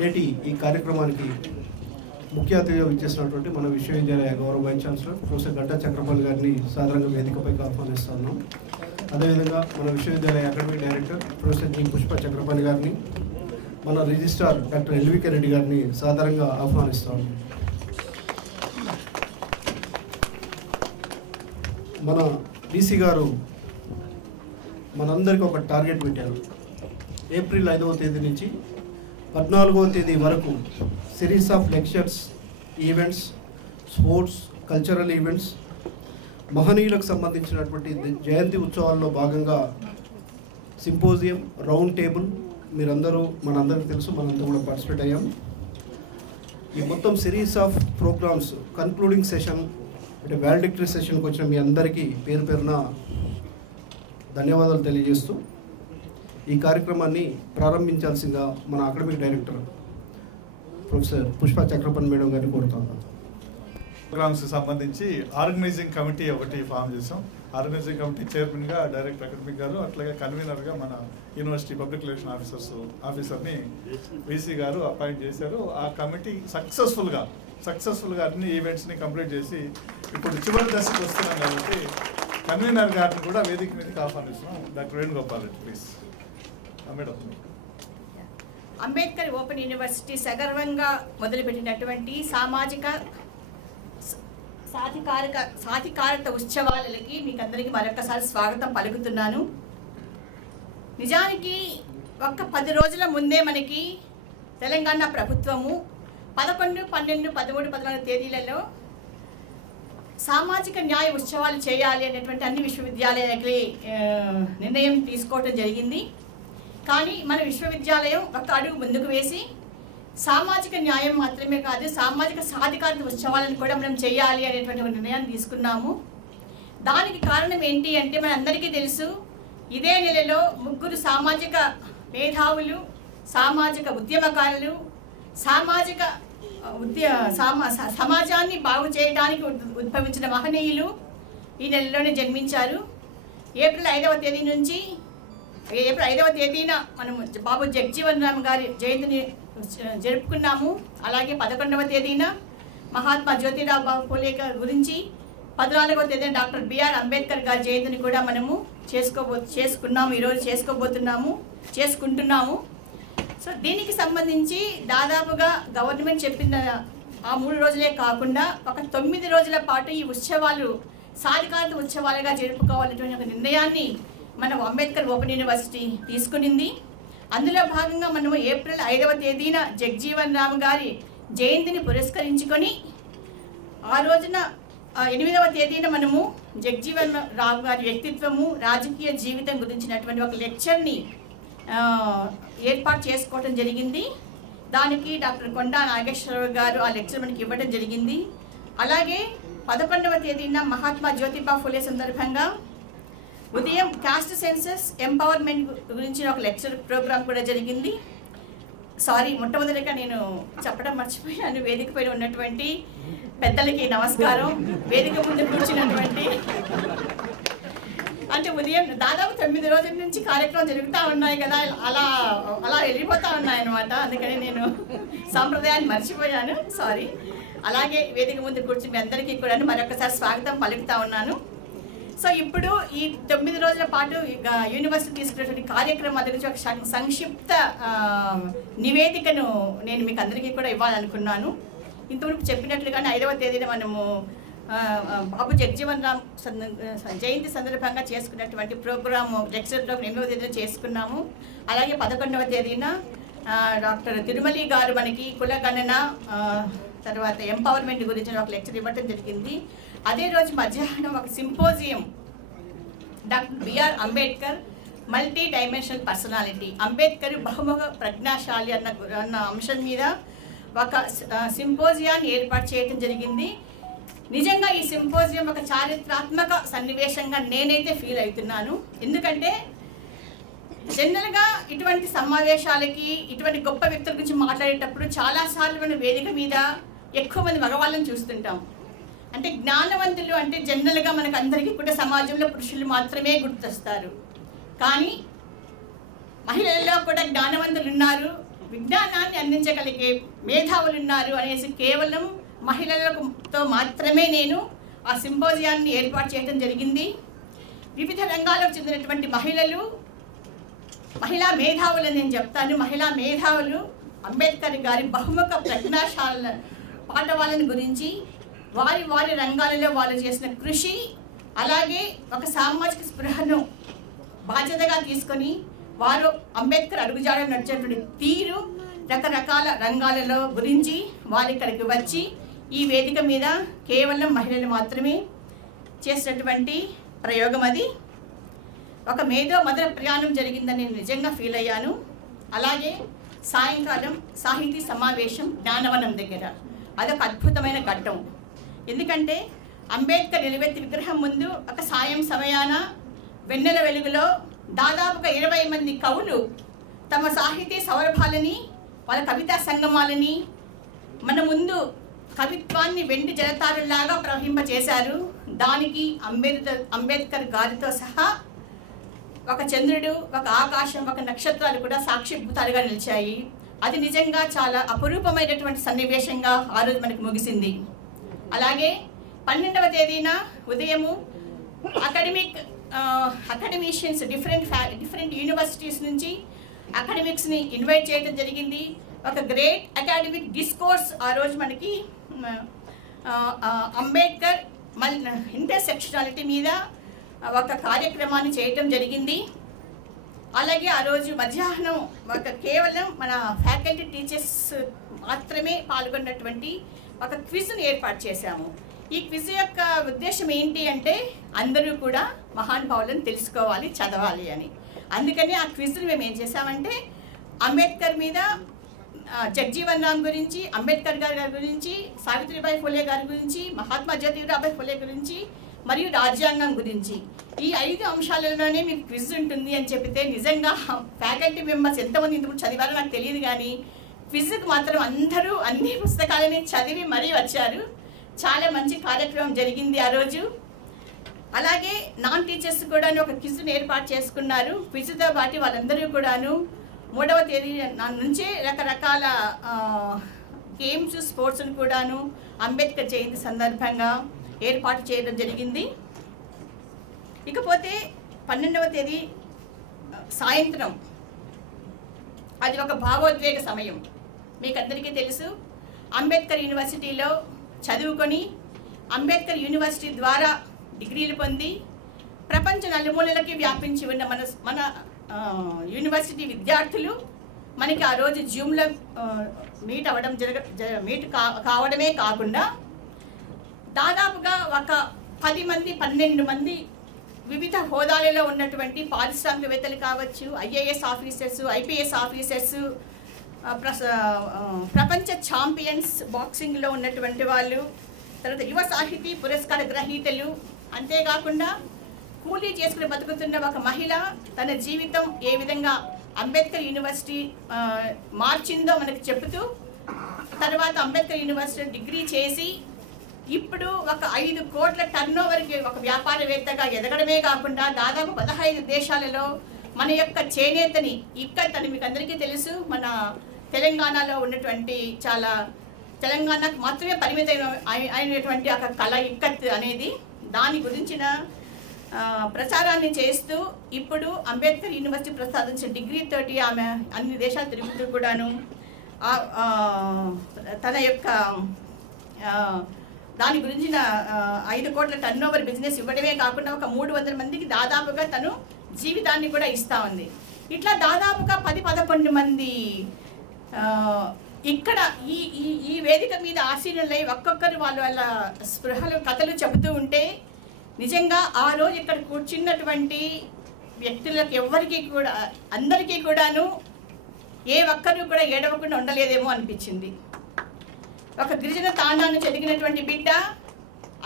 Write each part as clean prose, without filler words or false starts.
నేటి ఈ కార్యక్రమానికి ముఖ్య అతిథిగా విచ్చేసినటువంటి మన విశ్వవిద్యాలయ గౌరవ vice chancellor professor Ganta Chakrapani గారిని సాధారణంగా వేదికపైకి ఆహ్వానిస్తున్నాం. అదేవిధంగా మన విశ్వవిద్యాలయ academic director professor G Pushpa Chakrapani గారిని, మన రిజిస్ట్రార్ డాక్టర్ ఎల్వికే రెడ్డి గారిని సాధారణంగా ఆహ్వానిస్తాం. మన బీసీ గారు మనందరికీ ఒక టార్గెట్ పెట్టారు. ఏప్రిల్ 5వ తేదీ నుంచి 14వ తేదీ వరకు series of lectures, events, sports, cultural events, మహనీయులకు సంబంధించినటువంటి జయంతి ఉత్సవాల్లో భాగంగా సింపోజియం, రౌండ్ టేబుల్, మీరందరూ మనందరికీ తెలుసు, మనందరూ కూడా పార్టిసిపేట్ అయ్యాం. ఈ మొత్తం series of programmes concluding session అంటే వాల్డిక్టరీ సెషన్కి వచ్చిన మీ అందరికీ పేరు పేరున ధన్యవాదాలు తెలియజేస్తూ ఈ కార్యక్రమాన్ని ప్రారంభించాల్సిందిగా మన academic director professor Pushpa Chakrapani madam గారిని కోరుతున్నాను. ప్రోగ్రామ్స్కి సంబంధించి ఆర్గనైజింగ్ కమిటీ ఒకటి ఫామ్ చేసాం. ఆర్గనైజింగ్ కమిటీ చైర్మన్గా డైరెక్టర్ అకాడమిక్ గారు, అట్లాగే కన్వీనర్గా మన యూనివర్సిటీ పబ్లిక్ రిలేషన్ ఆఫీసర్ని వీసీ గారు అపాయింట్ చేశారు. ఆ కమిటీ సక్సెస్ఫుల్గా అన్ని ఈవెంట్స్ని కంప్లీట్ చేసి ఇప్పుడు చివరి దశకు వస్తున్నాం కాబట్టి కన్వీనర్ గారిని కూడా వేదిక మీదకి ఆహ్వానిస్తున్నాం. Doctor Venugopal Reddy please. Madam, Ambedkar open university సగర్వంగా మొదలుపెట్టినటువంటి సామాజిక సాధికారత ఉత్సవాలకి మీకు అందరికీ మరొకసారి స్వాగతం పలుకుతున్నాను. నిజానికి 10 రోజుల ముందే మనకి తెలంగాణ ప్రభుత్వము 11, 12, 13, 14 తేదీలలో సామాజిక న్యాయ ఉత్సవాలు చేయాలి అనేటువంటి అన్ని విశ్వవిద్యాలయాలకి నిర్ణయం తీసుకోవడం జరిగింది. కానీ మన విశ్వవిద్యాలయం ఒక అడుగు ముందుకు వేసి సామాజిక న్యాయం మాత్రమే కాదు, సామాజిక సాధికారత ఉత్సవాలను కూడా మనం చేయాలి అనేటువంటి ఒక నిర్ణయాన్ని తీసుకున్నాము. దానికి కారణం ఏంటి అంటే మనందరికీ తెలుసు, ఇదే నెలలో 3 సామాజిక మేధావులు, సామాజిక ఉద్యమకారులు, సమాజాన్ని బాగు చేయడానికి ఉద్భవించిన మహనీయులు ఈ నెలలోనే జన్మించారు. ఏప్రిల్ 5వ తేదీన మనము బాబు జగ్జీవన్ రామ్ గారి జయంతిని జరుపుకున్నాము. అలాగే 11వ తేదీన మహాత్మా జ్యోతిరావు ఫూలే గురించి, 14వ తేదీన డాక్టర్ బిఆర్ అంబేద్కర్ గారి జయంతిని కూడా మనము చేసుకున్నాము. ఈరోజు చేసుకుంటున్నాము. సో దీనికి సంబంధించి దాదాపుగా గవర్నమెంట్ చెప్పిన ఆ 3 రోజులే కాకుండా ఒక 9 రోజుల పాటు ఈ ఉత్సవాలు సాధికారత ఉత్సవాలుగా జరుపుకోవాలనేటువంటి ఒక నిర్ణయాన్ని మనం అంబేద్కర్ ఓపెన్ యూనివర్సిటీ తీసుకునింది. అందులో భాగంగా మనము ఏప్రిల్ 5వ తేదీన జగ్జీవన్ రామ్ గారి జయంతిని పురస్కరించుకొని, ఆ రోజున 8వ తేదీన మనము జగ్జీవన్ రామ్ గారి వ్యక్తిత్వము, రాజకీయ జీవితం గురించినటువంటి ఒక లెక్చర్ని ఏర్పాటు చేసుకోవడం జరిగింది. దానికి డాక్టర్ కొండా నాగేశ్వరరావు గారు ఆ లెక్చర్ మనకి ఇవ్వడం జరిగింది. అలాగే 11వ తేదీన మహాత్మా జ్యోతిబా ఫులే సందర్భంగా ఉదయం కాస్ట్ సెన్సస్ ఎంపవర్మెంట్ గురించి ఒక లెక్చర్ ప్రోగ్రామ్ కూడా జరిగింది. మొట్టమొదటిగా నేను చెప్పడం మర్చిపోయాను. వేదిక పైన ఉన్నటువంటి పెద్దలకి నమస్కారం. వేదిక ముందు కూర్చున్నటువంటి అంటే ఉదయం దాదాపు 9 రోజుల నుంచి కార్యక్రమం జరుగుతూ ఉన్నాయి కదా, అలా వెళ్ళిపోతూ ఉన్నాయన్నమాట. అందుకని నేను సాంప్రదాయాన్ని మర్చిపోయాను, అలాగే వేదిక ముందు కూర్చుని మీ అందరికీ కూడా మరొకసారి స్వాగతం పలుకుతా ఉన్నాను. సో ఇప్పుడు ఈ 9 రోజుల పాటు యూనివర్సిటీ తీసుకున్నటువంటి కార్యక్రమాల గురించి ఒక సంక్షిప్త నివేదికను నేను మీకు అందరికీ కూడా ఇవ్వాలనుకున్నాను. ఇంతవరకు చెప్పినట్లుగానే 5వ తేదీన మనము బాబు జగ్జీవన్ రామ్ జయంతి సందర్భంగా చేసుకున్నటువంటి లెక్చర్ ప్రోగ్రామ్ 8వ తేదీన చేసుకున్నాము. అలాగే 11వ తేదీన డాక్టర్ తిరుమలి గారు మనకి కులగణన తర్వాత ఎంపవర్మెంట్ గురించి ఒక లెక్చర్ ఇవ్వడం జరిగింది. అదే రోజు మధ్యాహ్నం ఒక symposium doctor BR Ambedkar multidimensional personality, Ambedkar బహుముఖ ప్రజ్ఞాశాలి అన్న అంశం మీద ఒక సింపోజియాన్ని ఏర్పాటు చేయడం జరిగింది. నిజంగా ఈ సింపోజియం ఒక చారిత్రాత్మక సన్నివేశంగా నేనైతే ఫీల్ అవుతున్నాను. ఎందుకంటే జనరల్గా ఇటువంటి సమావేశాలకి ఇటువంటి గొప్ప వ్యక్తుల గురించి మాట్లాడేటప్పుడు చాలాసార్లు మనం వేదిక మీద ఎక్కువ మంది మగవాళ్ళని చూస్తుంటాం. అంటే జ్ఞానవంతులు అంటే జనరల్గా మనకు అందరికీ కూడా సమాజంలో పురుషులు మాత్రమే గుర్తొస్తారు. కానీ మహిళల్లో కూడా జ్ఞానవంతులు ఉన్నారు, విజ్ఞానాన్ని అందించగలిగే మేధావులు ఉన్నారు అనేసి కేవలం మహిళలతో మాత్రమే నేను ఆ సింపోజియాన్ని ఏర్పాటు చేయడం జరిగింది. వివిధ రంగాలకు చెందినటువంటి మహిళా మేధావులు నేను చెప్తాను. మహిళా మేధావులు అంబేద్కర్ గారి బహుముఖ ప్రజ్ఞాశాల పాఠవాలను గురించి, వారి రంగాలలో వాళ్ళు చేసిన కృషి, అలాగే ఒక సామాజిక స్పృహను బాధ్యతగా తీసుకొని వారు అంబేద్కర్ అడుగుజాడలు నడిచేటువంటి తీరు, రకరకాల రంగాలలో గురించి వారు ఇక్కడికి వచ్చి ఈ వేదిక మీద కేవలం మహిళలు మాత్రమే చేసినటువంటి ప్రయోగం. అది ఒక మేధో మదన ప్రయాణం జరిగిందని నేను నిజంగా ఫీల్ అయ్యాను. అలాగే సాయంకాలం సాహితీ సమావేశం జ్ఞానవనం దగ్గర, అదొక అద్భుతమైన ఘట్టం. ఎందుకంటే అంబేద్కర్ నిలువెత్తి విగ్రహం ముందు ఒక సాయం సమయాన వెన్నెల వెలుగులో దాదాపుగా 20 మంది కవులు తమ సాహితీ సౌరభాలని, వాళ్ళ కవితా సంగమాలని మన ముందు కవిత్వాన్ని వెండి జలతారులాగా ప్రవహింపచేశారు. దానికి అంబేద్కర్ గారితో సహా ఒక చంద్రుడు, ఒక ఆకాశం, ఒక నక్షత్రాలు కూడా సాక్షిభూతాలుగా నిలిచాయి. అది నిజంగా చాలా అపురూపమైనటువంటి సన్నివేశంగా ఆ రోజు మనకు ముగిసింది. అలాగే 12వ తేదీన ఉదయము అకాడమిషియన్స్ డిఫరెంట్ యూనివర్సిటీస్ నుంచి అకాడమిక్స్ని ఇన్వైట్ చేయడం జరిగింది. ఒక గ్రేట్ అకాడమిక్ డిస్కోర్స్ ఆ రోజు మనకి అంబేద్కర్ ఇంటర్సెక్షనాలిటీ మీద ఒక కార్యక్రమాన్ని చేయటం జరిగింది. అలాగే ఆ రోజు మధ్యాహ్నం కేవలం మన ఫ్యాకల్టీ టీచర్స్ మాత్రమే పాల్గొన్నటువంటి ఒక క్విజ్ని ఏర్పాటు చేశాము. ఈ క్విజ్ యొక్క ఉద్దేశం ఏంటి అంటే అందరూ కూడా మహానుభావులను తెలుసుకోవాలి, చదవాలి అని. అందుకని ఆ క్విజ్ని మేము ఏం చేసామంటే అంబేద్కర్ మీద, జగ్జీవన్ రామ్ గురించి, అంబేద్కర్ గారి గురించి, సావిత్రిబాయి ఫులే గారి గురించి, మహాత్మా జ్యోతిరాబాయి ఫులే గురించి మరియు రాజ్యాంగం గురించి ఈ 5 అంశాలలోనే మీకు క్విజ్ ఉంటుంది అని చెప్తే నిజంగా ఫ్యాకల్టీ మెంబర్స్ ఎంతమంది ఇంతకుముందు చదివారో నాకు తెలియదు, కానీ క్విజ్కి మాత్రం అందరూ అన్ని పుస్తకాలని చదివి మరీ వచ్చారు. చాలా మంచి కార్యక్రమం జరిగింది ఆ రోజు. అలాగే నాన్ టీచర్స్ కూడా ఒక క్విజ్ని ఏర్పాటు చేసుకున్నారు. క్విజ్తో పాటు వాళ్ళందరూ కూడాను 3వ తేదీ నుంచే రకరకాల గేమ్స్, స్పోర్ట్స్ని కూడాను అంబేద్కర్ జయంతి సందర్భంగా ఏర్పాటు చేయడం జరిగింది. ఇకపోతే 12వ తేదీ సాయంత్రం అది ఒక భావోద్వేగ సమయం. మీకు అందరికీ తెలుసు, అంబేద్కర్ యూనివర్సిటీలో చదువుకొని అంబేద్కర్ యూనివర్సిటీ ద్వారా డిగ్రీలు పొంది ప్రపంచ నలుమూలలకి వ్యాపించి ఉన్న మన యూనివర్సిటీ విద్యార్థులు మనకి ఆ రోజు జూమ్లో మీట్ అవ్వడం కావడమే కాకుండా దాదాపుగా ఒక 10 మంది 12 మంది వివిధ హోదాలలో ఉన్నటువంటి పారిశ్రామికవేత్తలు కావచ్చు, ఐఏఎస్ ఆఫీసర్స్, ఐపీఎస్ ఆఫీసర్స్, ప్రపంచ ఛాంపియన్స్ బాక్సింగ్లో ఉన్నటువంటి వాళ్ళు, తర్వాత యువ సాహితీ పురస్కార గ్రహీతలు, అంతేకాకుండా కూలీ చేసుకుని బతుకుతున్న ఒక మహిళ తన జీవితం ఏ విధంగా అంబేద్కర్ యూనివర్సిటీ మార్చిందో మనకు చెబుతూ, తర్వాత అంబేద్కర్ యూనివర్సిటీ డిగ్రీ చేసి ఇప్పుడు ఒక 5 కోట్ల టర్నోవర్కి ఒక వ్యాపారవేత్తగా ఎదగడమే కాకుండా దాదాపు 15 దేశాలలో మన యొక్క చేనేతని ఇక్కత్ మీకు అందరికీ తెలుసు, మన తెలంగాణలో ఉన్నటువంటి చాలా తెలంగాణకు మాత్రమే పరిమితమైనటువంటి ఒక కళ ఇక్కత్ అనేది, దాని గురించిన ప్రచారాన్ని చేస్తూ ఇప్పుడు అంబేద్కర్ యూనివర్సిటీ ప్రసాదించిన డిగ్రీ తోటి ఆమె అన్ని దేశాలు తిరుగుతూ కూడాను తన యొక్క దాని గురించిన 5 కోట్ల టర్నోవర్ బిజినెస్ ఇవ్వడమే కాకుండా ఒక 300 మందికి దాదాపుగా తను జీవితాన్ని కూడా ఇస్తూ ఉంది. ఇట్లా దాదాపుగా 10-11 మంది ఇక్కడ ఈ వేదిక మీద ఆసీనులై ఒక్కొక్కరు వాళ్ళ స్పృహలు కథలు చెబుతూ ఉంటే నిజంగా ఆ రోజు ఇక్కడ కూర్చున్నటువంటి వ్యక్తులకు ఎవరికి కూడా అందరికీ కూడాను ఏ ఒక్కరు కూడా ఏడవకుండా ఉండలేదేమో అనిపించింది. ఒక గిరిజన తాండాన్ని చదివినటువంటి బిడ్డ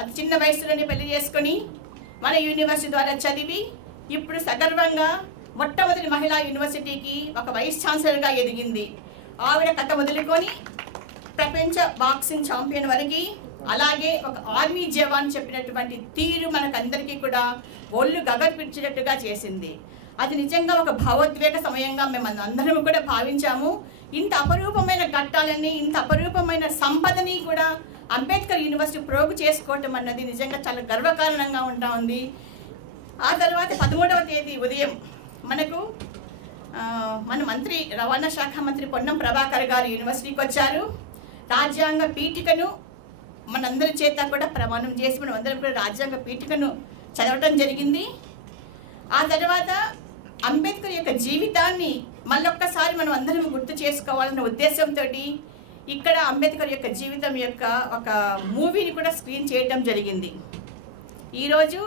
అతి చిన్న వయసులోనే పెళ్లి చేసుకొని మన యూనివర్సిటీ ద్వారా చదివి ఇప్పుడు సగర్వంగా మొట్టమొదటి మహిళా యూనివర్సిటీకి ఒక వైస్ ఛాన్సలర్గా ఎదిగింది. ఆవిడ కథ మొదలుకొని ప్రపంచ బాక్సింగ్ ఛాంపియన్ వరకు, అలాగే ఒక ఆర్మీ జవాన్ చెప్పినటువంటి తీరు మనకందరికీ కూడా ఒళ్ళు గగర్పించేటట్టుగా చేసింది. అది నిజంగా ఒక భావోద్వేగ సమయంగా మేము అందరం కూడా భావించాము. ఇంత అపరూపమైన ఘట్టాలని, ఇంత అపరూపమైన సంపదని కూడా అంబేద్కర్ యూనివర్సిటీ ప్రోగు చేసుకోవటం అన్నది నిజంగా చాలా గర్వకారణంగా ఉంటా ఉంది. ఆ తర్వాత 13వ తేదీ ఉదయం మనకు మన మంత్రి, రవాణా శాఖ మంత్రి పొన్నం ప్రభాకర్ గారు యూనివర్సిటీకి వచ్చారు. రాజ్యాంగ పీఠికను మనందరి చేత కూడా ప్రమాణం చేసి మనం అందరం కూడా రాజ్యాంగ పీఠికను చదవటం జరిగింది. ఆ తర్వాత అంబేద్కర్ యొక్క జీవితాన్ని మళ్ళొక్కసారి మనం అందరం గుర్తు చేసుకోవాలన్న ఉద్దేశంతో ఇక్కడ అంబేద్కర్ యొక్క జీవితం యొక్క ఒక మూవీని కూడా స్క్రీన్ చేయడం జరిగింది. ఈరోజు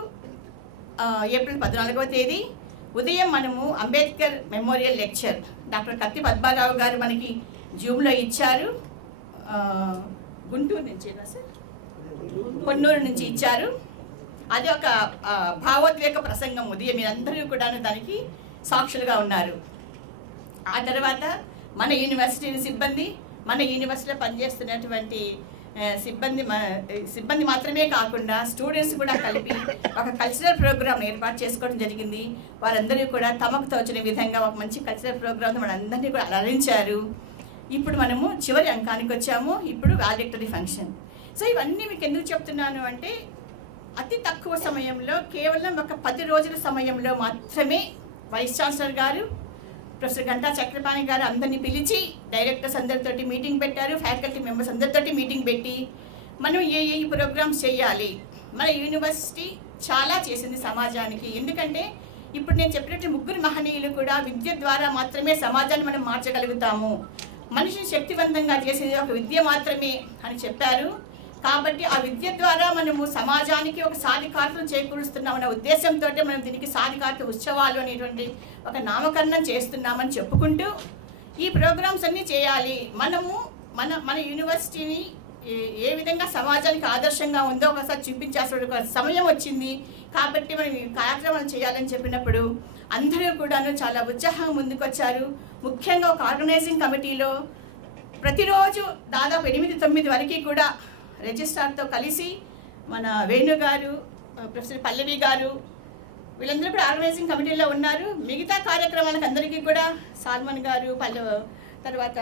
ఏప్రిల్ 14వ తేదీ ఉదయం మనము అంబేద్కర్ మెమోరియల్ లెక్చర్ డాక్టర్ కత్తి పద్మారావు గారు మనకి జూమ్లో ఇచ్చారు. గుంటూరు నుంచి సార్, పొన్నూరు నుంచి ఇచ్చారు. అది ఒక భావోద్వేగ ప్రసంగం ఉదయం, మీరందరూ కూడా దానికి సాక్షులుగా ఉన్నారు. ఆ తర్వాత మన యూనివర్సిటీ సిబ్బంది, మన యూనివర్సిటీలో పనిచేస్తున్నటువంటి సిబ్బంది మాత్రమే కాకుండా స్టూడెంట్స్ కూడా కలిపి ఒక కల్చరల్ ప్రోగ్రామ్ ఏర్పాటు చేసుకోవడం జరిగింది. వారందరూ కూడా తమకు తోచిన విధంగా ఒక మంచి కల్చరల్ ప్రోగ్రామ్ మనందరినీ కూడా అలరించారు. ఇప్పుడు మనము చివరి అంకానికి వచ్చాము. ఇప్పుడు వాల్డిక్టరీ ఫంక్షన్. సో ఇవన్నీ మీకు ఎందుకు చెప్తున్నాను అంటే, అతి తక్కువ సమయంలో కేవలం ఒక 10 రోజుల సమయంలో మాత్రమే వైస్ ఛాన్సలర్ గారు, ప్రొఫెసర్ గంటా చక్రపాణి గారు అందరినీ పిలిచి డైరెక్టర్స్ అందరితోటి మీటింగ్ పెట్టారు. ఫ్యాకల్టీ మెంబర్స్ అందరితోటి మీటింగ్ పెట్టి మనం ఏ ప్రోగ్రామ్స్ చేయాలి. మన యూనివర్సిటీ చాలా చేసింది సమాజానికి. ఎందుకంటే ఇప్పుడు నేను చెప్పినట్టు ముగ్గురు మహనీయులు కూడా విద్య ద్వారా మాత్రమే సమాజాన్ని మనం మార్చగలుగుతాము, మనిషిని శక్తివంతంగా చేసేది ఒక విద్య మాత్రమే అని చెప్పారు. కాబట్టి ఆ విద్య ద్వారా మనము సమాజానికి ఒక సాధికారతను చేకూరుస్తున్నామన్న ఉద్దేశంతో మనం దీనికి సాధికారత ఉత్సవాలు అనేటువంటి ఒక నామకరణం చేస్తున్నామని చెప్పుకుంటూ ఈ ప్రోగ్రామ్స్ అన్నీ చేయాలి. మనము మన యూనివర్సిటీని ఏ విధంగా సమాజానికి ఆదర్శంగా ఉందో ఒకసారి చూపించాల్సిన సమయం వచ్చింది. కాబట్టి మనం ఈ కార్యక్రమాలు చేయాలని చెప్పినప్పుడు అందరూ కూడాను చాలా ఉత్సాహంగా ముందుకొచ్చారు. ముఖ్యంగా ఒక ఆర్గనైజింగ్ కమిటీలో ప్రతిరోజు దాదాపు 8-9 వరకు కూడా రిజిస్ట్రార్తో కలిసి మన వేణు గారు, ప్రొఫెసర్ పల్లవి గారు వీళ్ళందరూ కూడా ఆర్గనైజింగ్ కమిటీలో ఉన్నారు. మిగతా కార్యక్రమాలకు అందరికీ కూడా సాల్మన్ గారు, తర్వాత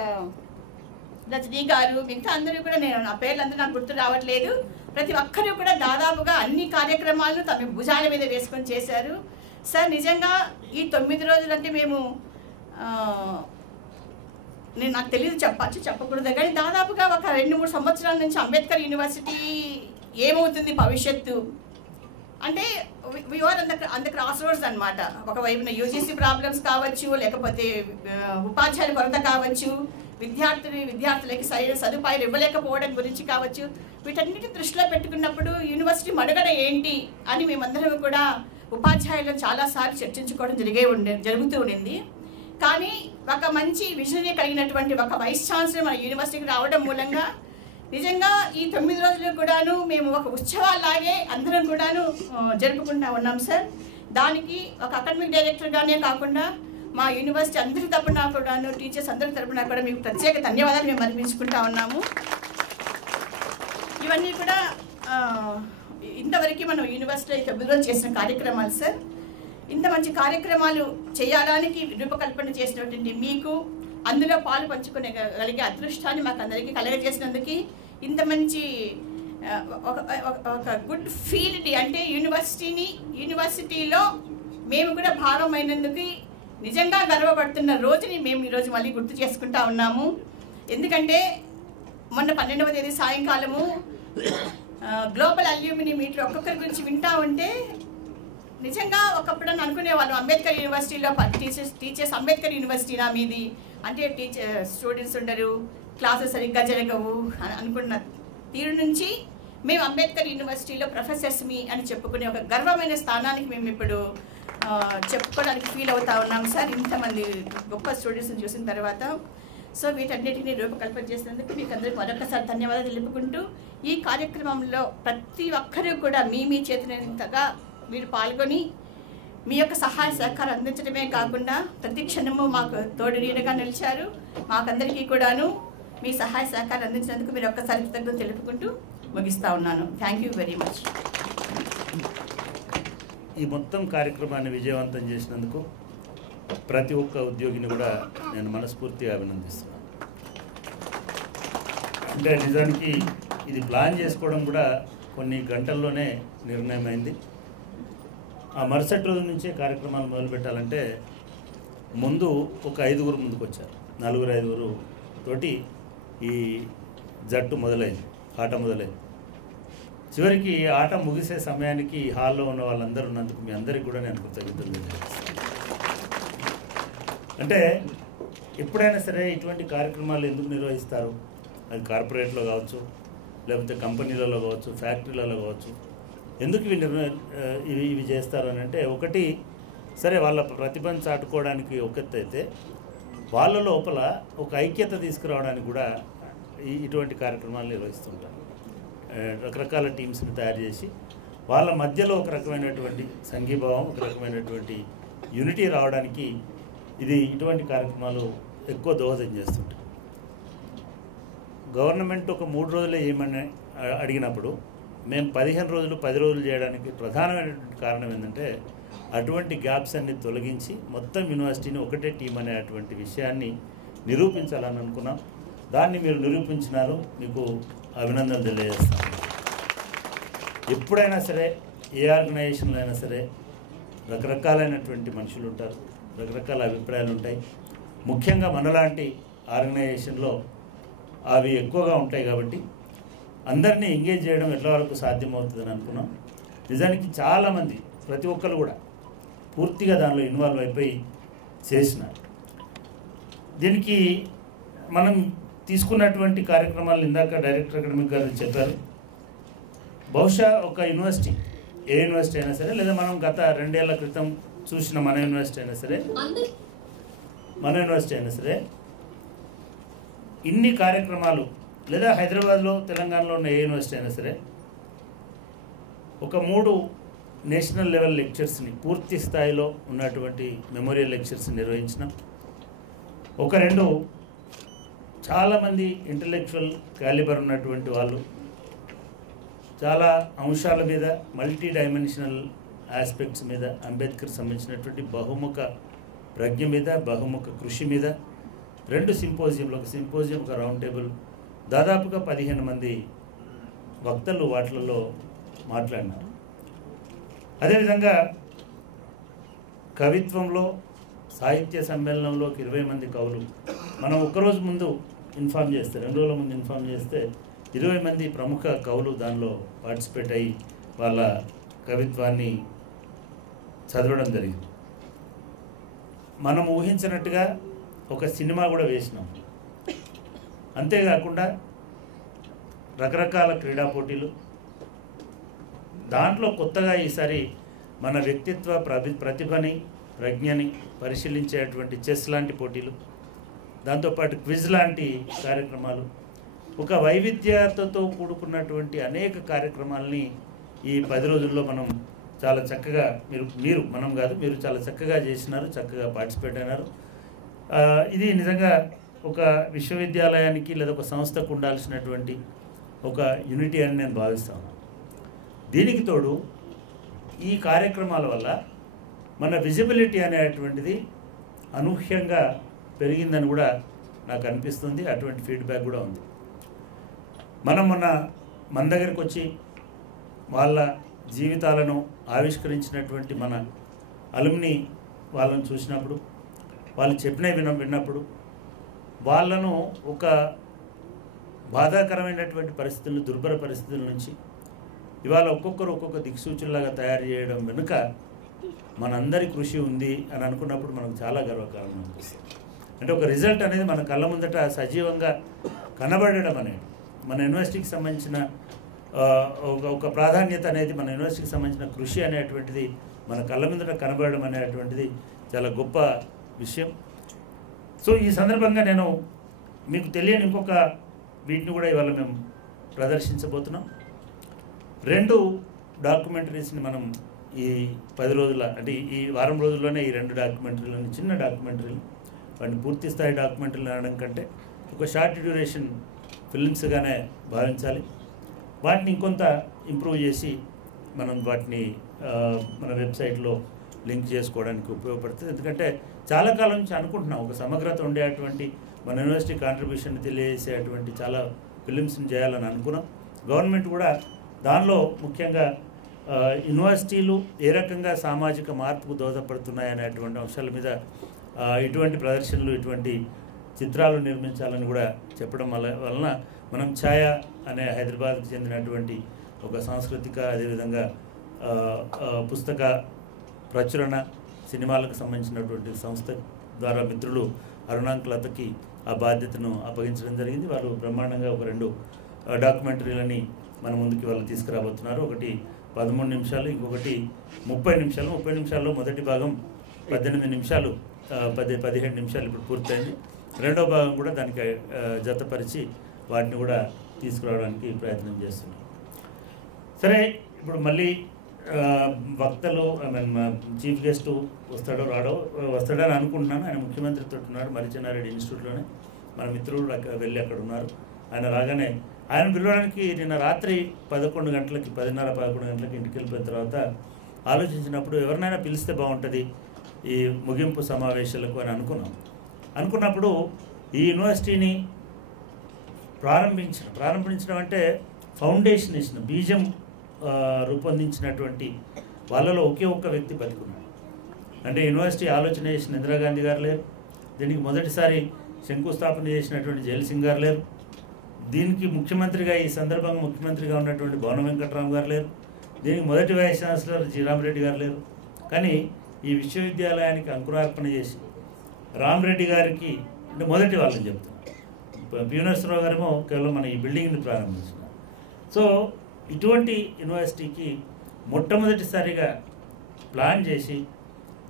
రజనీ గారు, మిగతా అందరూ కూడా నా పేర్లందరూ నాకు గుర్తు రావట్లేదు. ప్రతి ఒక్కరూ కూడా దాదాపుగా అన్ని కార్యక్రమాలను తమ భుజాల మీద వేసుకొని చేశారు. సార్ నిజంగా ఈ 9 రోజులు అంటే మేము నాకు తెలియదు చెప్పకూడదు, కానీ దాదాపుగా ఒక 2-3 సంవత్సరాల నుంచి అంబేద్కర్ యూనివర్సిటీ ఏమవుతుంది భవిష్యత్తు అంటే వీఆర్ అంత క్రాస్ రోడ్స్ అనమాట. ఒకవైపున యూజీసీ ప్రాబ్లమ్స్ కావచ్చు, లేకపోతే ఉపాధ్యాయుల కొరత కావచ్చు, విద్యార్థులకి సరైన సదుపాయాలు ఇవ్వలేకపోవడం గురించి కావచ్చు, వీటన్నిటిని దృష్టిలో పెట్టుకున్నప్పుడు యూనివర్సిటీ మనుగడ ఏంటి అని మేమందరం కూడా ఉపాధ్యాయులను చాలాసార్లు చర్చించుకోవడం జరుగుతూ ఉండింది. కానీ ఒక మంచి విజనరీ కలిగినటువంటి ఒక వైస్ ఛాన్సలర్ మన యూనివర్సిటీకి రావడం మూలంగా నిజంగా ఈ 9 రోజులు కూడాను మేము ఒక ఉత్సవాలాగే అందరం కూడాను జరుపుకుంటా ఉన్నాం సార్. దానికి ఒక అకాడమిక్ డైరెక్టర్గానే కాకుండా మా యూనివర్సిటీ అందరి తరపున కూడాను, టీచర్స్ అందరి తరపున కూడా మీకు ప్రత్యేక ధన్యవాదాలు మేము అర్పించుకుంటా ఉన్నాము. ఇవన్నీ కూడా ఇంతవరకు మనం యూనివర్సిటీలో 9 రోజులు చేసిన కార్యక్రమాలు సార్. ఇంత మంచి కార్యక్రమాలు చేయడానికి రూపకల్పన చేసినటువంటి మీకు, అందులో పాలు పంచుకునేగలిగే అదృష్టాన్ని మాకు అందరికీ కలగజేసినందుకు, ఇంత మంచి ఒక గుడ్ ఫీల్డ్ అంటే యూనివర్సిటీలో మేము కూడా భాగమైనందుకు నిజంగా గర్వపడుతున్న రోజుని మేము ఈరోజు మళ్ళీ గుర్తు చేసుకుంటా ఉన్నాము. ఎందుకంటే మొన్న 12వ తేదీ సాయంకాలము గ్లోబల్ అల్యూమిని మీట్లో ఒక్కొక్కరి గురించి వింటా ఉంటే నిజంగా ఒకప్పుడు అనుకునేవాళ్ళం అంబేద్కర్ యూనివర్సిటీలో టీచర్స్ అంబేద్కర్ యూనివర్సిటీనా మీది అంటే స్టూడెంట్స్ ఉండరు, క్లాసెస్ సరిగ్గా జరగవు అని అనుకున్న తీరు నుంచి మేము అంబేద్కర్ యూనివర్సిటీలో ప్రొఫెసర్స్ మీ అని చెప్పుకునే ఒక గర్వమైన స్థానానికి మేము ఇప్పుడు చెప్పుకోవడానికి ఫీల్ అవుతా ఉన్నాం సార్, ఇంతమంది గొప్ప స్టూడెంట్స్ని చూసిన తర్వాత. సో వీటన్నిటిని రూపకల్పన చేసినందుకు మీకు అందరికీ మరొకసారి ధన్యవాదాలు తెలుపుకుంటూ, ఈ కార్యక్రమంలో ప్రతి ఒక్కరూ కూడా మీ చేతనంతగా మీరు పాల్గొని మీ యొక్క సహాయ సహకారం అందించడమే కాకుండా ప్రతి క్షణము మాకు తోడు నీడగా నిలిచారు. మాకందరికీ కూడాను మీ సహాయ సహకారం అందించినందుకు మీరు ఒక్కసారి కృతజ్ఞతలు తెలుపుకుంటూ ముగిస్తా ఉన్నాను. Thank you very much. ఈ మొత్తం కార్యక్రమాన్ని విజయవంతం చేసినందుకు ప్రతి ఒక్క ఉద్యోగిని కూడా నేను మనస్ఫూర్తిగా అభినందిస్తున్నాను. అంటే నిజానికి ఇది ప్లాన్ చేసుకోవడం కూడా కొన్ని గంటల్లోనే నిర్ణయం అయింది. ఆ మరుసటి రోజు నుంచే కార్యక్రమాలు మొదలుపెట్టాలంటే ముందు ఒక 5 ముందుకు వచ్చారు. 4-5 తోటి ఈ జట్టు మొదలైంది, ఆట మొదలైంది. చివరికి ఆట ముగిసే సమయానికి హాల్లో ఉన్న వాళ్ళందరూ ఉన్నందుకు మీ అందరికీ కూడా నేను కృతజ్ఞతలు తెలియజేస్తాను. అంటే ఎప్పుడైనా సరే ఇటువంటి కార్యక్రమాలు ఎందుకు నిర్వహిస్తారు? అది కార్పొరేట్లో కావచ్చు, లేకపోతే కంపెనీలలో కావచ్చు, ఫ్యాక్టరీలలో కావచ్చు. ఎందుకు ఇవి చేస్తారు అని అంటే, ఒకటి సరే వాళ్ళ ప్రతిభను చాటుకోవడానికి ఒకెత్తు అయితే, వాళ్ళ లోపల ఒక ఐక్యత తీసుకురావడానికి కూడా ఇటువంటి కార్యక్రమాలు నిర్వహిస్తుంటారు. రకరకాల టీమ్స్ని తయారు చేసి వాళ్ళ మధ్యలో ఒక రకమైనటువంటి సంఘీభావం, ఒక రకమైనటువంటి యూనిటీ రావడానికి ఇటువంటి కార్యక్రమాలు ఎక్కువ దోహదం చేస్తుంటాయి. గవర్నమెంట్ ఒక 3 రోజులే ఏమని అడిగినప్పుడు మేము 15 రోజులు 10 రోజులు చేయడానికి ప్రధానమైనటువంటి కారణం ఏంటంటే, అటువంటి గ్యాప్స్ అన్ని తొలగించి మొత్తం యూనివర్సిటీని ఒకటే టీం అనేటువంటి విషయాన్ని నిరూపించాలని అనుకున్నాం. దాన్ని మీరు నిరూపించినారు, మీకు అభినందనలు తెలియజేస్తాను. ఎప్పుడైనా సరే ఏ ఆర్గనైజేషన్లో అయినా సరే రకరకాలైనటువంటి మనుషులు ఉంటారు, రకరకాల అభిప్రాయాలు ఉంటాయి. ముఖ్యంగా మనలాంటి ఆర్గనైజేషన్లో అవి ఎక్కువగా ఉంటాయి. కాబట్టి అందరినీ ఎంగేజ్ చేయడం ఎట్లా వరకు సాధ్యమవుతుందని అనుకున్నాం. నిజానికి చాలామంది, ప్రతి ఒక్కరు కూడా పూర్తిగా దానిలో ఇన్వాల్వ్ అయిపోయి చేసినారు. దీనికి మనం తీసుకున్నటువంటి కార్యక్రమాలు ఇందాక డైరెక్టర్ అకాడమిక్ గారు చెప్పారు. బహుశా ఒక యూనివర్సిటీ, ఏ యూనివర్సిటీ అయినా సరే, లేదా మనం గత 2 ఏళ్ల క్రితం చూసిన మన యూనివర్సిటీ అయినా సరే ఇన్ని కార్యక్రమాలు, లేదా హైదరాబాద్లో తెలంగాణలో ఉన్న ఏ యూనివర్సిటీ అయినా సరే ఒక 3 నేషనల్ లెవెల్ లెక్చర్స్ని, పూర్తి స్థాయిలో ఉన్నటువంటి మెమోరియల్ లెక్చర్స్ని నిర్వహించిన, ఒక 2 చాలామంది ఇంటలెక్చువల్ క్యాలిబర్ ఉన్నటువంటి వాళ్ళు చాలా అంశాల మీద, మల్టీ డైమెన్షనల్ ఆస్పెక్ట్స్ మీద, అంబేద్కర్ సంబంధించినటువంటి బహుముఖ ప్రజ్ఞ మీద, బహుముఖ కృషి మీద 2 సింపోజియంలు, ఒక సింపోజియం, ఒక రౌండ్ టేబుల్, దాదాపుగా 15 మంది వక్తలు వాటిలలో మాట్లాడినారు. అదేవిధంగా కవిత్వంలో, సాహిత్య సమ్మేళనంలో 20 మంది కవులు, మనం ఒక్కరోజు ముందు ఇన్ఫామ్ చేస్తే, 2 రోజుల ముందు ఇన్ఫామ్ చేస్తే 20 మంది ప్రముఖ కవులు దానిలో పార్టిసిపేట్ అయ్యి వాళ్ళ కవిత్వాన్ని చదవడం జరిగింది. మనం ఊహించినట్టుగా ఒక సినిమా కూడా వేసినాం. అంతేకాకుండా రకరకాల క్రీడా పోటీలు, దాంట్లో కొత్తగా ఈసారి మన వ్యక్తిత్వ ప్రతిభని, ప్రజ్ఞని పరిశీలించేటువంటి చెస్ లాంటి పోటీలు, దాంతోపాటు క్విజ్ లాంటి కార్యక్రమాలు, ఒక వైవిధ్యతతో కూడుకున్నటువంటి అనేక కార్యక్రమాలని ఈ 10 రోజుల్లో మనం చాలా చక్కగా, మనం కాదు, మీరు చాలా చక్కగా చేసినారు, చక్కగా పార్టిసిపేట్ అయినారు. ఇది నిజంగా ఒక విశ్వవిద్యాలయానికి లేదా ఒక సంస్థకు ఉండాల్సినటువంటి ఒక యూనిటీ అని నేను భావిస్తాను. దీనికి తోడు ఈ కార్యక్రమాల వల్ల మన విజిబిలిటీ అనేటువంటిది అనూహ్యంగా పెరిగిందని కూడా నాకు అనిపిస్తుంది. అటువంటి ఫీడ్బ్యాక్ కూడా ఉంది. మనం మన దగ్గరికి వచ్చి వాళ్ళ జీవితాలను ఆవిష్కరించినటువంటి మన అలుమ్ని వాళ్ళని చూసినప్పుడు, వాళ్ళు చెప్పినవి విన్నప్పుడు, వాళ్ళను ఒక బాధాకరమైనటువంటి పరిస్థితులను, దుర్భర పరిస్థితుల నుంచి ఇవాళ ఒక్కొక్కరు ఒక్కొక్క దిక్సూచుల్లాగా తయారు చేయడం వెనుక మనందరి కృషి ఉంది అని అనుకున్నప్పుడు మనకు చాలా గర్వకారణం అనిపిస్తుంది. అంటే ఒక రిజల్ట్ అనేది మన కళ్ళ ముందట సజీవంగా కనబడడం అనేది, మన యూనివర్సిటీకి సంబంధించిన ఒక ప్రాధాన్యత అనేది, మన యూనివర్సిటీకి సంబంధించిన కృషి అనేటువంటిది మన కళ్ళ ముందట కనబడడం అనేటువంటిది చాలా గొప్ప విషయం. సో ఈ సందర్భంగా నేను మీకు తెలియని ఇంకొక వీటిని కూడా ఇవాళ మేము ప్రదర్శించబోతున్నాం. 2 డాక్యుమెంటరీస్ని మనం ఈ 10 రోజుల, అంటే ఈ వారం రోజుల్లోనే ఈ 2 డాక్యుమెంటరీలను, చిన్న డాక్యుమెంటరీలు, వాటిని పూర్తి స్థాయి డాక్యుమెంటరీలు అనడం కంటే ఒక షార్ట్ డ్యూరేషన్ ఫిల్మ్స్గానే భావించాలి. వాటిని ఇంకొంత ఇంప్రూవ్ చేసి మనం వాటిని మన వెబ్సైట్లో లింక్ చేసుకోవడానికి ఉపయోగపడుతుంది. ఎందుకంటే చాలా కాలం నుంచి అనుకుంటున్నాం ఒక సమగ్రత ఉండేటువంటి మన యూనివర్సిటీ కాంట్రిబ్యూషన్ తెలియజేసేటువంటి చాలా ఫిలిమ్స్ని చేయాలని అనుకున్నాం. గవర్నమెంట్ కూడా దానిలో ముఖ్యంగా యూనివర్సిటీలు ఏ రకంగా సామాజిక మార్పుకు దోహదపడుతున్నాయనేటువంటి అంశాల మీద ఇటువంటి ప్రదర్శనలు, ఇటువంటి చిత్రాలు నిర్మించాలని కూడా చెప్పడం వలన మనం ఛాయ అనే హైదరాబాద్కి చెందినటువంటి ఒక సాంస్కృతిక, అదేవిధంగా పుస్తక ప్రచురణ, సినిమాలకు సంబంధించినటువంటి సంస్థ ద్వారా మిత్రులు అరుణాంకులతకి ఆ బాధ్యతను అప్పగించడం జరిగింది. వాళ్ళు బ్రహ్మాండంగా ఒక 2 డాక్యుమెంటరీలని మన ముందుకి వాళ్ళు తీసుకురాబోతున్నారు. ఒకటి 13 నిమిషాలు, ఇంకొకటి 30 నిమిషాలు. 30 నిమిషాల్లో మొదటి భాగం 18 నిమిషాలు, 17 నిమిషాలు ఇప్పుడు పూర్తయింది. రెండో భాగం కూడా దానికి జతపరిచి వాటిని కూడా తీసుకురావడానికి ప్రయత్నం చేస్తున్నాం. సరే, ఇప్పుడు మళ్ళీ వక్తలు, చీఫ్ గెస్ట్ వస్తాడని అనుకుంటున్నాను. ఆయన ముఖ్యమంత్రితో ఉన్నాడు మరిచెన్నారెడ్డి ఇన్స్టిట్యూట్లోనే. మన మిత్రులు వెళ్ళి అక్కడ ఉన్నారు. ఆయన రాగానే ఆయన పిలవడానికి నిన్న రాత్రి 11 గంటలకి 10:30-11 గంటలకి ఇంటికి వెళ్ళిపోయిన తర్వాత ఆలోచించినప్పుడు ఎవరినైనా పిలిస్తే బాగుంటుంది ఈ ముగింపు సమావేశాలకు అని అనుకున్నప్పుడు ఈ యూనివర్సిటీని ప్రారంభించడం అంటే ఫౌండేషన్ ఇచ్చిన, బీజం రూపొందించినటువంటి వాళ్ళలో ఒకే ఒక్క వ్యక్తి బతికున్నాడు. అంటే యూనివర్సిటీ ఆలోచన చేసిన ఇందిరాగాంధీ గారు లేరు, దీనికి మొదటిసారి శంకుస్థాపన చేసినటువంటి జైల్ సింగ్ గారు లేరు, దీనికి ముఖ్యమంత్రిగా ఈ సందర్భంగా ముఖ్యమంత్రిగా ఉన్నటువంటి భవన వెంకట్రామ్ గారు లేరు, దీనికి మొదటి వైస్ ఛాన్సలర్ జి రామరెడ్డి గారు లేరు. కానీ ఈ విశ్వవిద్యాలయానికి అంకురార్పణ చేసి రామరెడ్డి గారికి అంటే మొదటి వాళ్ళని చెప్తున్నారు. పి నరసింహరావు గారేమో కేవలం మన ఈ బిల్డింగ్ని ప్రారంభించినారు. సో ఇటువంటి యూనివర్సిటీకి మొట్టమొదటిసారిగా ప్లాన్ చేసి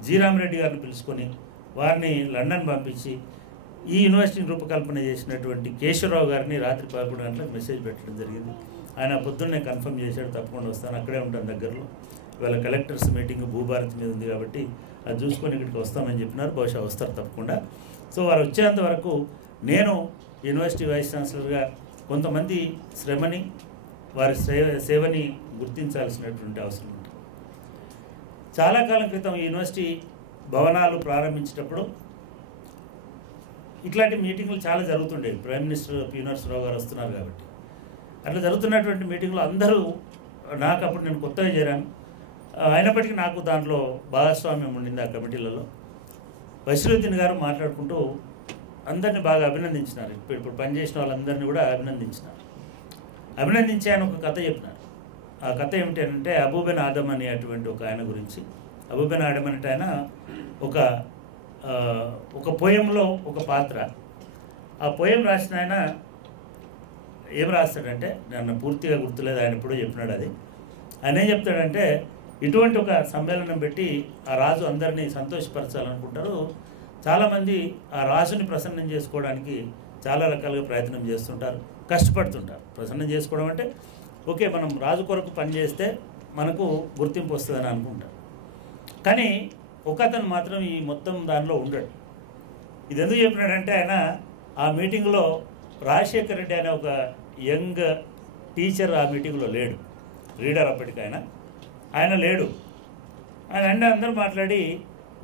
జి రామరెడ్డి గారిని పిలుచుకొని వారిని లండన్ పంపించి ఈ యూనివర్సిటీని రూపకల్పన చేసినటువంటి కేశవరావు గారిని రాత్రి 11 గంటలకు మెసేజ్ పెట్టడం జరిగింది. ఆయన పొద్దున్నే కన్ఫర్మ్ చేశాడు, తప్పకుండా వస్తాను, అక్కడే ఉంటాను దగ్గరలో. ఇవాళ కలెక్టర్స్ మీటింగ్ భూభారతి మీద ఉంది కాబట్టి అది చూసుకొని ఇక్కడికి వస్తామని చెప్పినారు. బహుశా వస్తారు తప్పకుండా. సో వారు వచ్చేంత వరకు నేను యూనివర్సిటీ వైస్ ఛాన్సలర్గా కొంతమంది శ్రమని, వారి సేవని గుర్తించాల్సినటువంటి అవసరం ఉంటుంది. చాలా కాలం క్రితం యూనివర్సిటీ భవనాలు ప్రారంభించేటప్పుడు ఇట్లాంటి మీటింగులు చాలా జరుగుతుండేవి. ప్రైమ్ మినిస్టర్ పి నరసింహరావు గారు వస్తున్నారు కాబట్టి అట్లా జరుగుతున్నటువంటి మీటింగ్లో అందరూ, నాకు అప్పుడు నేను కొత్తగా చేరాను, అయినప్పటికీ నాకు దాంట్లో భాగస్వామ్యం ఉండింది. ఆ కమిటీలలో బషీరుద్దీన్ గారు మాట్లాడుకుంటూ అందరినీ బాగా అభినందించినారు. ఇప్పుడు పనిచేసిన వాళ్ళందరినీ కూడా అభినందించి ఆయన ఒక కథ చెప్పినారు. ఆ కథ ఏమిటంటే అబూబెన్ ఆదమ్ అనేటువంటి ఒక ఆయన గురించి. అబూబెన్ ఆదమ్ అంటే ఆయన ఒక పోయంలో ఒక పాత్ర. ఆ పోయం రాసిన ఆయన ఏం రాస్తాడంటే, నన్ను పూర్తిగా గుర్తులేదు, ఆయన ఎప్పుడో చెప్పినాడు అది. ఆయన ఏం చెప్తాడంటే, ఇటువంటి ఒక సమ్మేళనం పెట్టి ఆ రాజు అందరినీ సంతోషపరచాలనుకుంటారు. చాలామంది ఆ రాజుని ప్రసన్నం చేసుకోవడానికి చాలా రకాలుగా ప్రయత్నం చేస్తుంటారు, కష్టపడుతుంటారు. ప్రసన్నం చేసుకోవడం అంటే ఓకే, మనం రాజు కొరకు పనిచేస్తే మనకు గుర్తింపు వస్తుందని అనుకుంటారు. కానీ ఒక అతను మాత్రం ఈ మొత్తం దానిలో ఉండడు. ఇది ఎందుకు చెప్పినాడంటే, ఆయన ఆ మీటింగ్లో రాజశేఖర్ రెడ్డి అనే ఒక యంగ్ టీచర్ ఆ మీటింగ్లో లేడు, రీడర్ అప్పటికి ఆయన లేడు. ఆయన అంటే అందరూ మాట్లాడి,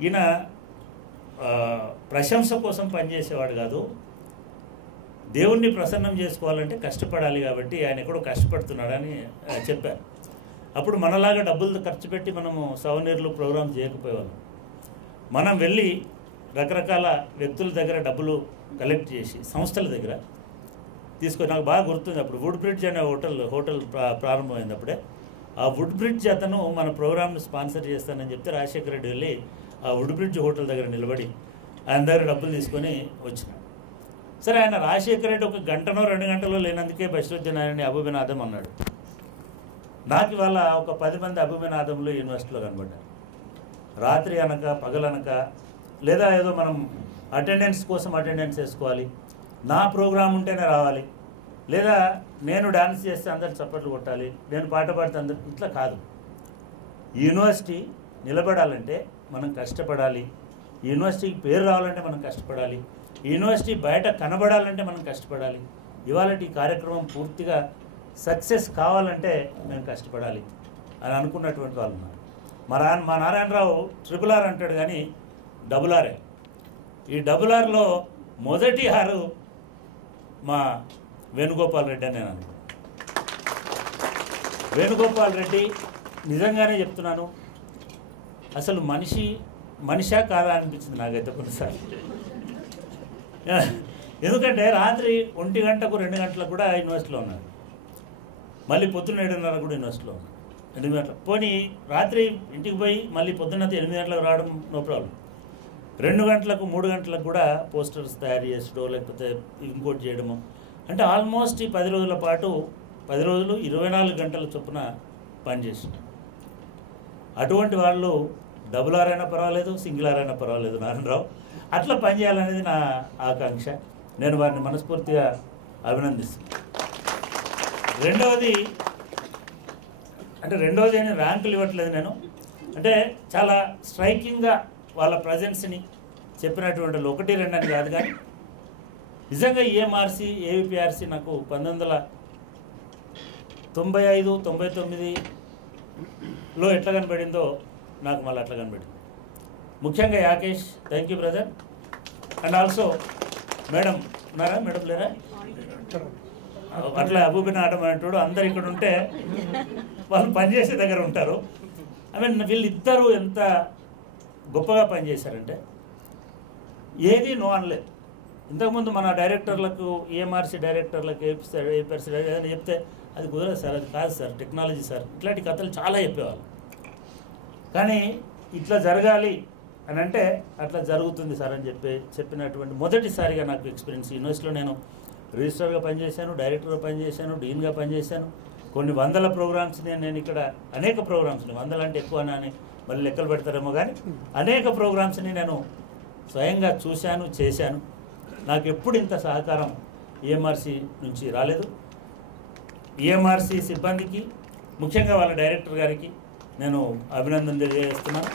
ఈయన ప్రశంస కోసం పనిచేసేవాడు కాదు, దేవుణ్ణి ప్రసన్నం చేసుకోవాలంటే కష్టపడాలి, కాబట్టి ఆయన ఎక్కడో కష్టపడుతున్నాడని చెప్పారు. అప్పుడు మనలాగా డబ్బులు ఖర్చు పెట్టి మనము సవనీర్లు ప్రోగ్రామ్ చేయకపోయేవాళ్ళం. మనం వెళ్ళి రకరకాల వ్యక్తుల దగ్గర డబ్బులు కలెక్ట్ చేసి సంస్థల దగ్గర తీసుకొని, నాకు బాగా గుర్తుంది, అప్పుడు వుడ్ బ్రిడ్జ్ అనే హోటల్ ప్రారంభమైంది. అప్పుడే ఆ వుడ్ బ్రిడ్జ్ అతను మన ప్రోగ్రామ్ను స్పాన్సర్ చేస్తానని చెప్తే రాజశేఖర రెడ్డి వెళ్ళి ఆ వుడ్ బ్రిడ్జ్ హోటల్ దగ్గర నిలబడి ఆయన దగ్గర డబ్బులు తీసుకొని వచ్చినాడు. సరే, ఆయన రాజశేఖర రెడ్డి 1 గంటనో 2 గంటలో లేనందుకే బషీరుద్దీన్ ఆయనని అబూబెన్ ఆదమ్ అన్నాడు. నాకు ఇవాళ ఒక 10 మంది అబూబెన్ ఆదమ్లు యూనివర్సిటీలో కనబడ్డారు. రాత్రి అనక పగలనక, లేదా ఏదో మనం అటెండెన్స్ కోసం అటెండెన్స్ వేసుకోవాలి, నా ప్రోగ్రాం ఉంటేనే రావాలి, లేదా నేను డాన్స్ చేస్తే అందరు చప్పట్లు కొట్టాలి, నేను పాట పాడితే అందరు, ఇట్లా కాదు. యూనివర్సిటీ నిలబడాలంటే మనం కష్టపడాలి, యూనివర్సిటీకి పేరు రావాలంటే మనం కష్టపడాలి, యూనివర్సిటీ బయట కనబడాలంటే మనం కష్టపడాలి. ఇవాళ ఈ కార్యక్రమం పూర్తిగా సక్సెస్ కావాలంటే మేము కష్టపడాలి అని అనుకున్నటువంటి వాళ్ళు ఉన్నారు. మా నారాయణరావు RRR అంటాడు, కానీ RRR. ఈ RRRలో మొదటి 6 మా వేణుగోపాల్ రెడ్డి అని నేను అనుకున్నాను. వేణుగోపాల్ రెడ్డి నిజంగానే చెప్తున్నాను, అసలు మనిషా కాదా అనిపించింది నాకైతే కొన్నిసార్లు. ఎందుకంటే రాత్రి 1 గంటకు 2 గంటలకు కూడా యూనివర్సిటీలో ఉన్నాడు, మళ్ళీ పొద్దున్న 7:30 కూడా యూనివర్సిటీలో ఉన్నాడు. 8 గంటలకు పోనీ రాత్రి ఇంటికి పోయి మళ్ళీ పొద్దున్న 8 గంటలకు రావడం నో ప్రాబ్లం. 2 గంటలకు 3 గంటలకు కూడా పోస్టర్స్ తయారు చేసడో లేకపోతే ఇంకోటి చేయడము, అంటే ఆల్మోస్ట్ ఈ 10 రోజుల పాటు 10 రోజులు 24 గంటల చొప్పున పనిచేస్తున్నాడు. అటువంటి వాళ్ళు డబుల్ ఆర్ అయినా పర్వాలేదు, సింగిల్ ఆర్ అయినా పర్వాలేదు నారాయణరావు, అట్లా పనిచేయాలనేది నా ఆకాంక్ష. నేను వారిని మనస్ఫూర్తిగా అభినందిస్తున్నాను. రెండవది నేను ర్యాంకులు ఇవ్వట్లేదు, నేను అంటే చాలా స్ట్రైకింగ్గా వాళ్ళ ప్రజెన్స్ని చెప్పినటువంటి 1, 2 అని కాదు, కానీ నిజంగా ఈఎంఆర్సీ ఏవిపిఆర్సీ నాకు 1995, 99లో ఎట్లా కనబడిందో నాకు మళ్ళీ అట్లా కనబడింది. ముఖ్యంగా Yakesh, thank you brother. And also madam ఉన్నారా, మేడం లేరా, అట్లా అబూబిన్ ఆటం అంటాడు, అందరు ఇక్కడ ఉంటే వాళ్ళు పనిచేసే దగ్గర ఉంటారు. ఐ మీన్ వీళ్ళిద్దరూ ఎంత గొప్పగా పనిచేశారంటే ఏది నో అనలేదు. ఇంతకుముందు మన డైరెక్టర్లకు ఈఎంఆర్సీ డైరెక్టర్లకు ఏపీఆర్సీ ఏదైనా చెప్తే అది కుదరదు సార్, అది కాదు సార్, టెక్నాలజీ సార్, ఇట్లాంటి కథలు చాలా చెప్పేవాళ్ళు. కానీ ఇట్లా జరగాలి అని అంటే అట్లా జరుగుతుంది సార్ అని చెప్పినటువంటి మొదటిసారిగా నాకు ఎక్స్పీరియన్స్. యూనివర్సిటీలో నేను రిజిస్టర్గా పనిచేశాను, డైరెక్టర్గా పనిచేశాను, డీన్గా పనిచేశాను. కొన్ని వందల ప్రోగ్రామ్స్ని నేను ఇక్కడ అనేక ప్రోగ్రామ్స్ని, 100 అంటే ఎక్కువ అని మళ్ళీ లెక్కలు పెడతారేమో, కానీ అనేక ప్రోగ్రామ్స్ని నేను స్వయంగా చూశాను, చేశాను. నాకు ఎప్పుడు ఇంత సహకారం ఈఎంఆర్సీ నుంచి రాలేదు. ఈఎంఆర్సీ సిబ్బందికి, ముఖ్యంగా వాళ్ళ డైరెక్టర్ గారికి నేను అభినందన తెలియజేస్తున్నాను.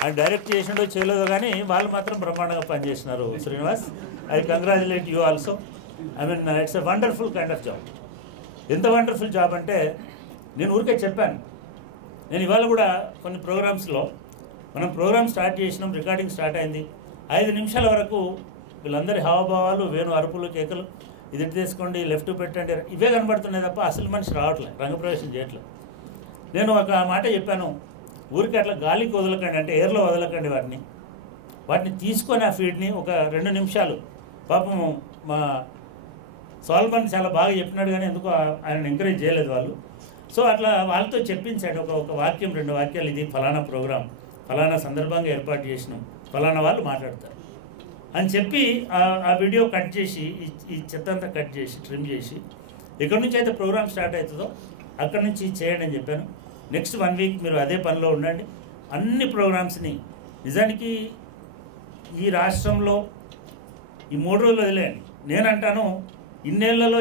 ఆయన డైరెక్ట్ చేసినో చేయలేదో కానీ వాళ్ళు మాత్రం బ్రహ్మాండంగా పనిచేసినారు. Srinivas, I congratulate you also. I mean it's a wonderful kind of job. ఎంత వండర్ఫుల్ జాబ్ అంటే నేను ఊరికే చెప్పాను. నేను ఇవాళ కూడా కొన్ని ప్రోగ్రామ్స్లో మనం ప్రోగ్రామ్ స్టార్ట్ చేసినాం, రికార్డింగ్ స్టార్ట్ అయింది, 5 నిమిషాల వరకు వీళ్ళందరి హావభావాలు, వేణు అరుపులు, కేకలు, ఇది తీసుకోండి, లెఫ్ట్ పెట్టండి, ఇవే కనబడుతున్నాయి తప్ప అసలు మనిషి రావట్లేదు, రంగప్రవేశం చేయట్లేదు. నేను ఒక మాట చెప్పాను, ఊరికి అట్లా గాలికి వదలకండి, అంటే ఎయిర్లో వదలకండి, వాటిని తీసుకొని ఆ ఫీడ్ని ఒక 2 నిమిషాలు, పాపం మా సాల్మన్ చాలా బాగా చెప్పినాడు కానీ ఎందుకో ఆయన ఎంకరేజ్ చేయలేదు వాళ్ళు. సో అట్లా వాళ్ళతో చెప్పించాడు, ఒక వాక్యం 2 వాక్యాలు, ఇది ఫలానా ప్రోగ్రాం, ఫలానా సందర్భంగా ఏర్పాటు చేసినాం, ఫలానా వాళ్ళు మాట్లాడతారు అని చెప్పి ఆ వీడియో కట్ చేసి, ఈ చెత్త అంతా కట్ చేసి ట్రిమ్ చేసి, ఎక్కడి నుంచి అయితే ప్రోగ్రామ్ స్టార్ట్ అవుతుందో అక్కడి నుంచి చేయండి అని చెప్పాను. నెక్స్ట్ 1 వీక్ మీరు అదే పనిలో ఉండండి. అన్ని ప్రోగ్రామ్స్ని నిజానికి ఈ రాష్ట్రంలో ఈ 3 రోజులు వదిలేయండి, నేనంటాను ఇన్నేళ్లలో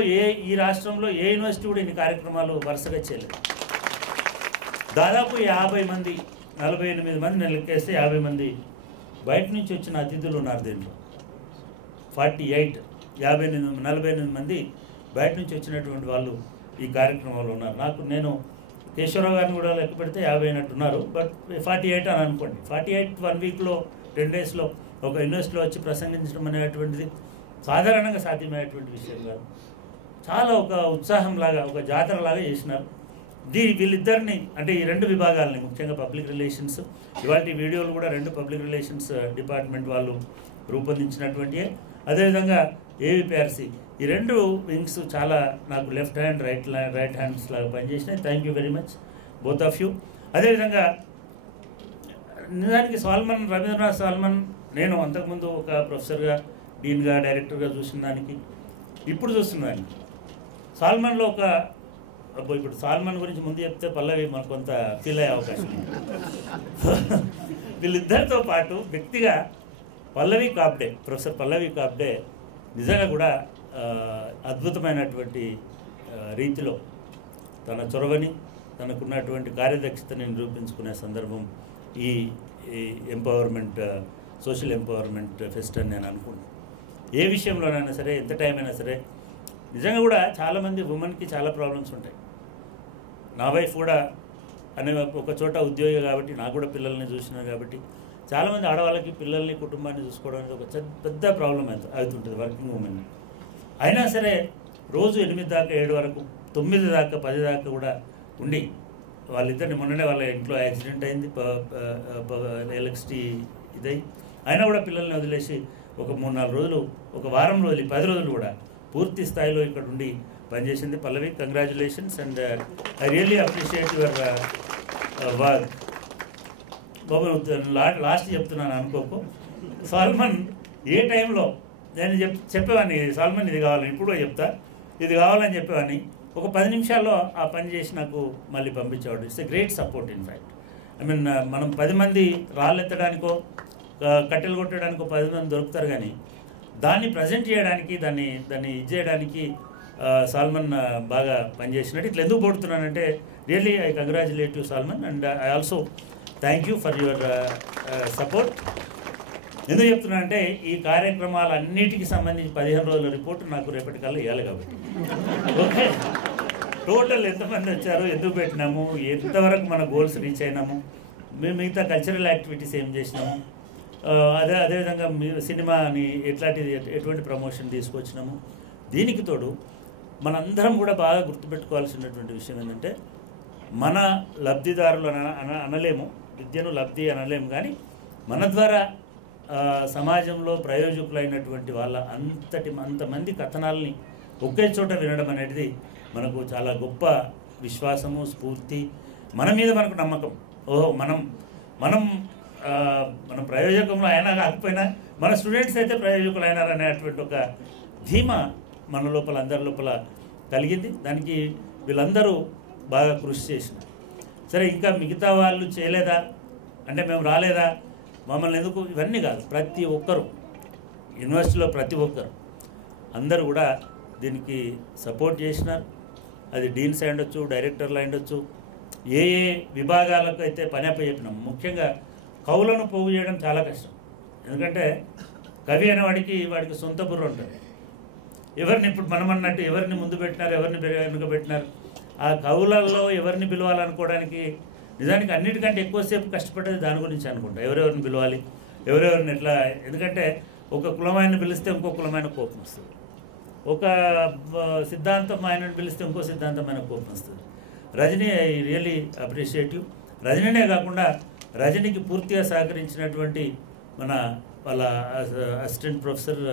ఈ రాష్ట్రంలో ఏ యూనివర్సిటీ కూడా ఇన్ని కార్యక్రమాలు వరుసగా చేయలేదు. దాదాపు 50 మంది, 48 మంది నేను లెక్కేస్తే 50 మంది బయట నుంచి వచ్చిన అతిథులు ఉన్నారు. దీంట్లో 48 మంది బయట నుంచి వచ్చినటువంటి వాళ్ళు ఈ కార్యక్రమంలో ఉన్నారు. నేను కేశవరావు గారిని కూడా లెక్క పెడితే 50 అయినట్టున్నారు, బట్ 48 అని అనుకోండి. 48 1 వీక్లో 10 డేస్లో ఒక యూనివర్సిటీలో వచ్చి ప్రసంగించడం అనేటువంటిది సాధారణంగా సాధ్యమయ్యేటువంటి విషయం కాదు. చాలా ఒక ఉత్సాహంలాగా, ఒక జాతరలాగా చేసినారు. వీళ్ళిద్దరిని, అంటే ఈ 2 విభాగాలని, ముఖ్యంగా పబ్లిక్ రిలేషన్స్, ఇవాళ వీడియోలు కూడా 2 పబ్లిక్ రిలేషన్స్ డిపార్ట్మెంట్ వాళ్ళు రూపొందించినటువంటి, అదేవిధంగా ఏవిపిఆర్సీ, ఈ 2 వింగ్స్ చాలా నాకు లెఫ్ట్ హ్యాండ్ రైట్ హ్యాండ్స్ లాగా పనిచేసినాయి. Thank you very much both of you. అదేవిధంగా నిజానికి రవీంద్రనాథ్ సాల్మన్, నేను అంతకుముందు ఒక ప్రొఫెసర్గా, డీన్గా, డైరెక్టర్గా చూసిన దానికి ఇప్పుడు చూస్తున్నాను సాల్మన్లో ఇప్పుడు సాల్మన్ గురించి ముందు చెప్తే పల్లవి మనకు కొంత ఫీల్ అయ్యే అవకాశం ఉంది. వీళ్ళిద్దరితో పాటు వ్యక్తిగా ప్రొఫెసర్ పల్లవి కాబ్డే నిజంగా కూడా అద్భుతమైనటువంటి రీతిలో తన చొరవని, తనకున్నటువంటి కార్యదక్షతని నిరూపించుకునే సందర్భం ఈ ఎంపవర్మెంట్, సోషల్ ఎంపవర్మెంట్ ఫెస్ట్ అని నేను అనుకుంటున్నాను. ఏ విషయంలోనైనా సరే, ఎంత టైం అయినా సరే, నిజంగా కూడా చాలామంది ఉమెన్కి చాలా ప్రాబ్లమ్స్ ఉంటాయి. నా వైఫ్ కూడా ఒక చోట ఉద్యోగి కాబట్టి, నాకు కూడా పిల్లల్ని చూసినాను కాబట్టి, చాలామంది ఆడవాళ్ళకి పిల్లల్ని, కుటుంబాన్ని చూసుకోవడానికి ఒక పెద్ద ప్రాబ్లం అవుతుంటుంది వర్కింగ్ ఉమెన్. అయినా సరే రోజు 8 దాకా 7 వరకు 9 దాకా 10 దాకా కూడా ఉండి వాళ్ళిద్దరిని మొన్ననే వాళ్ళ ఇంట్లో యాక్సిడెంట్ అయింది, ఎలక్ట్రిసిటీ ఇదై అయినా కూడా పిల్లల్ని వదిలేసి ఒక 3-4 రోజులు, ఒక వారం రోజులు, 10 రోజులు కూడా పూర్తి స్థాయిలో ఇక్కడ ఉండి పనిచేసింది. Pallavi, congratulations and I really appreciate your work. బాబు లాస్ట్ చెప్తున్నాను అనుకోకు. సాల్మన్ ఏ టైంలో నేను చెప్పేవాడిని, సాల్మన్ ఇది కావాలని, ఇప్పుడు చెప్తా ఇది కావాలని చెప్పేవాడిని, ఒక 10 నిమిషాల్లో ఆ పని చేసి నాకు మళ్ళీ పంపించేవాడు. It's a great support. In fact I mean మనం 10 మంది రాళ్ళెత్తడానికో కట్టెలు కొట్టడానికో 10 మంది దొరుకుతారు, కానీ దాన్ని ప్రజెంట్ చేయడానికి, దాన్ని ఇది చేయడానికి సాల్మన్ బాగా పనిచేసినట్టు. ఇట్లా ఎందుకు పడుతున్నానంటే really I congratulate you Salman and I also thank you for your support. ఎందుకు చెప్తున్నానంటే ఈ కార్యక్రమాలన్నిటికీ సంబంధించి 15 రోజుల రిపోర్ట్ నాకు రేపటికల్లా ఇవ్వాలి కాబట్టి. ఓకే, టోటల్ ఎంతమంది వచ్చారు, ఎందుకు పెట్టినాము, ఎంతవరకు మన గోల్స్ రీచ్ అయినాము, మేము మిగతా కల్చరల్ యాక్టివిటీస్ ఏం చేసినాము, అదేవిధంగా సినిమాని ఎటువంటి ప్రమోషన్ తీసుకొచ్చినాము. దీనికి తోడు మనందరం కూడా బాగా గుర్తుపెట్టుకోవాల్సినటువంటి విషయం ఏంటంటే మన లబ్ధిదారులు అనలేము, విద్యను లబ్ధి అనలేము, కానీ మన ద్వారా సమాజంలో ప్రయోజకులైనటువంటి వాళ్ళ అంతమంది కథనాలని ఒకే చోట వినడం అనేది మనకు చాలా గొప్ప విశ్వాసము, స్ఫూర్తి, మన మీద మనకు నమ్మకం. ఓహో మన ప్రయోజకంలో అయినా కాకపోయినా మన స్టూడెంట్స్ అయితే ప్రయోజకులు అయినారనేటువంటి ఒక ధీమా మన లోపల, అందరి లోపల కలిగింది. దానికి వీళ్ళందరూ బాగా కృషి చేసినారు. సరే, ఇంకా మిగతా వాళ్ళు చేయలేదా అంటే మేము రాలేదా, మమ్మల్ని ఎందుకు, ఇవన్నీ కాదు. ప్రతి ఒక్కరు యూనివర్సిటీలో ప్రతి ఒక్కరు అందరూ కూడా దీనికి సపోర్ట్ చేసినారు. అది డీన్స్ అయి ఉండొచ్చు, డైరెక్టర్లు అయి ఉండొచ్చు, ఏ విభాగాలకు అయితే పని అప్పచెప్పినాం. ముఖ్యంగా కవులను పోగు చేయడం చాలా కష్టం. ఎందుకంటే కవి అనేవాడికి సొంత బుర్ర ఉంటుంది. ఎవరిని ఇప్పుడు మనం అన్నట్టు ఎవరిని ముందు పెట్టినారు, ఎవరిని వెనుక పెట్టినారు, ఆ కవులలో ఎవరిని పిలవాలనుకోవడానికి నిజానికి అన్నిటికంటే ఎక్కువసేపు కష్టపడేది దాని గురించి అనుకుంటా. ఎవరెవరిని పిలవాలి, ఎవరెవరిని ఎట్లా. ఎందుకంటే ఒక కులమైన పిలిస్తే ఇంకో కులమైన కోపం వస్తుంది, ఒక సిద్ధాంతం ఆయనను పిలిస్తే ఇంకో సిద్ధాంతమైన కోపం వస్తుంది. Rajani, I really appreciative. రజనీనే కాకుండా రజనీకి పూర్తిగా సహకరించినటువంటి వాళ్ళ అసిస్టెంట్ ప్రొఫెసర్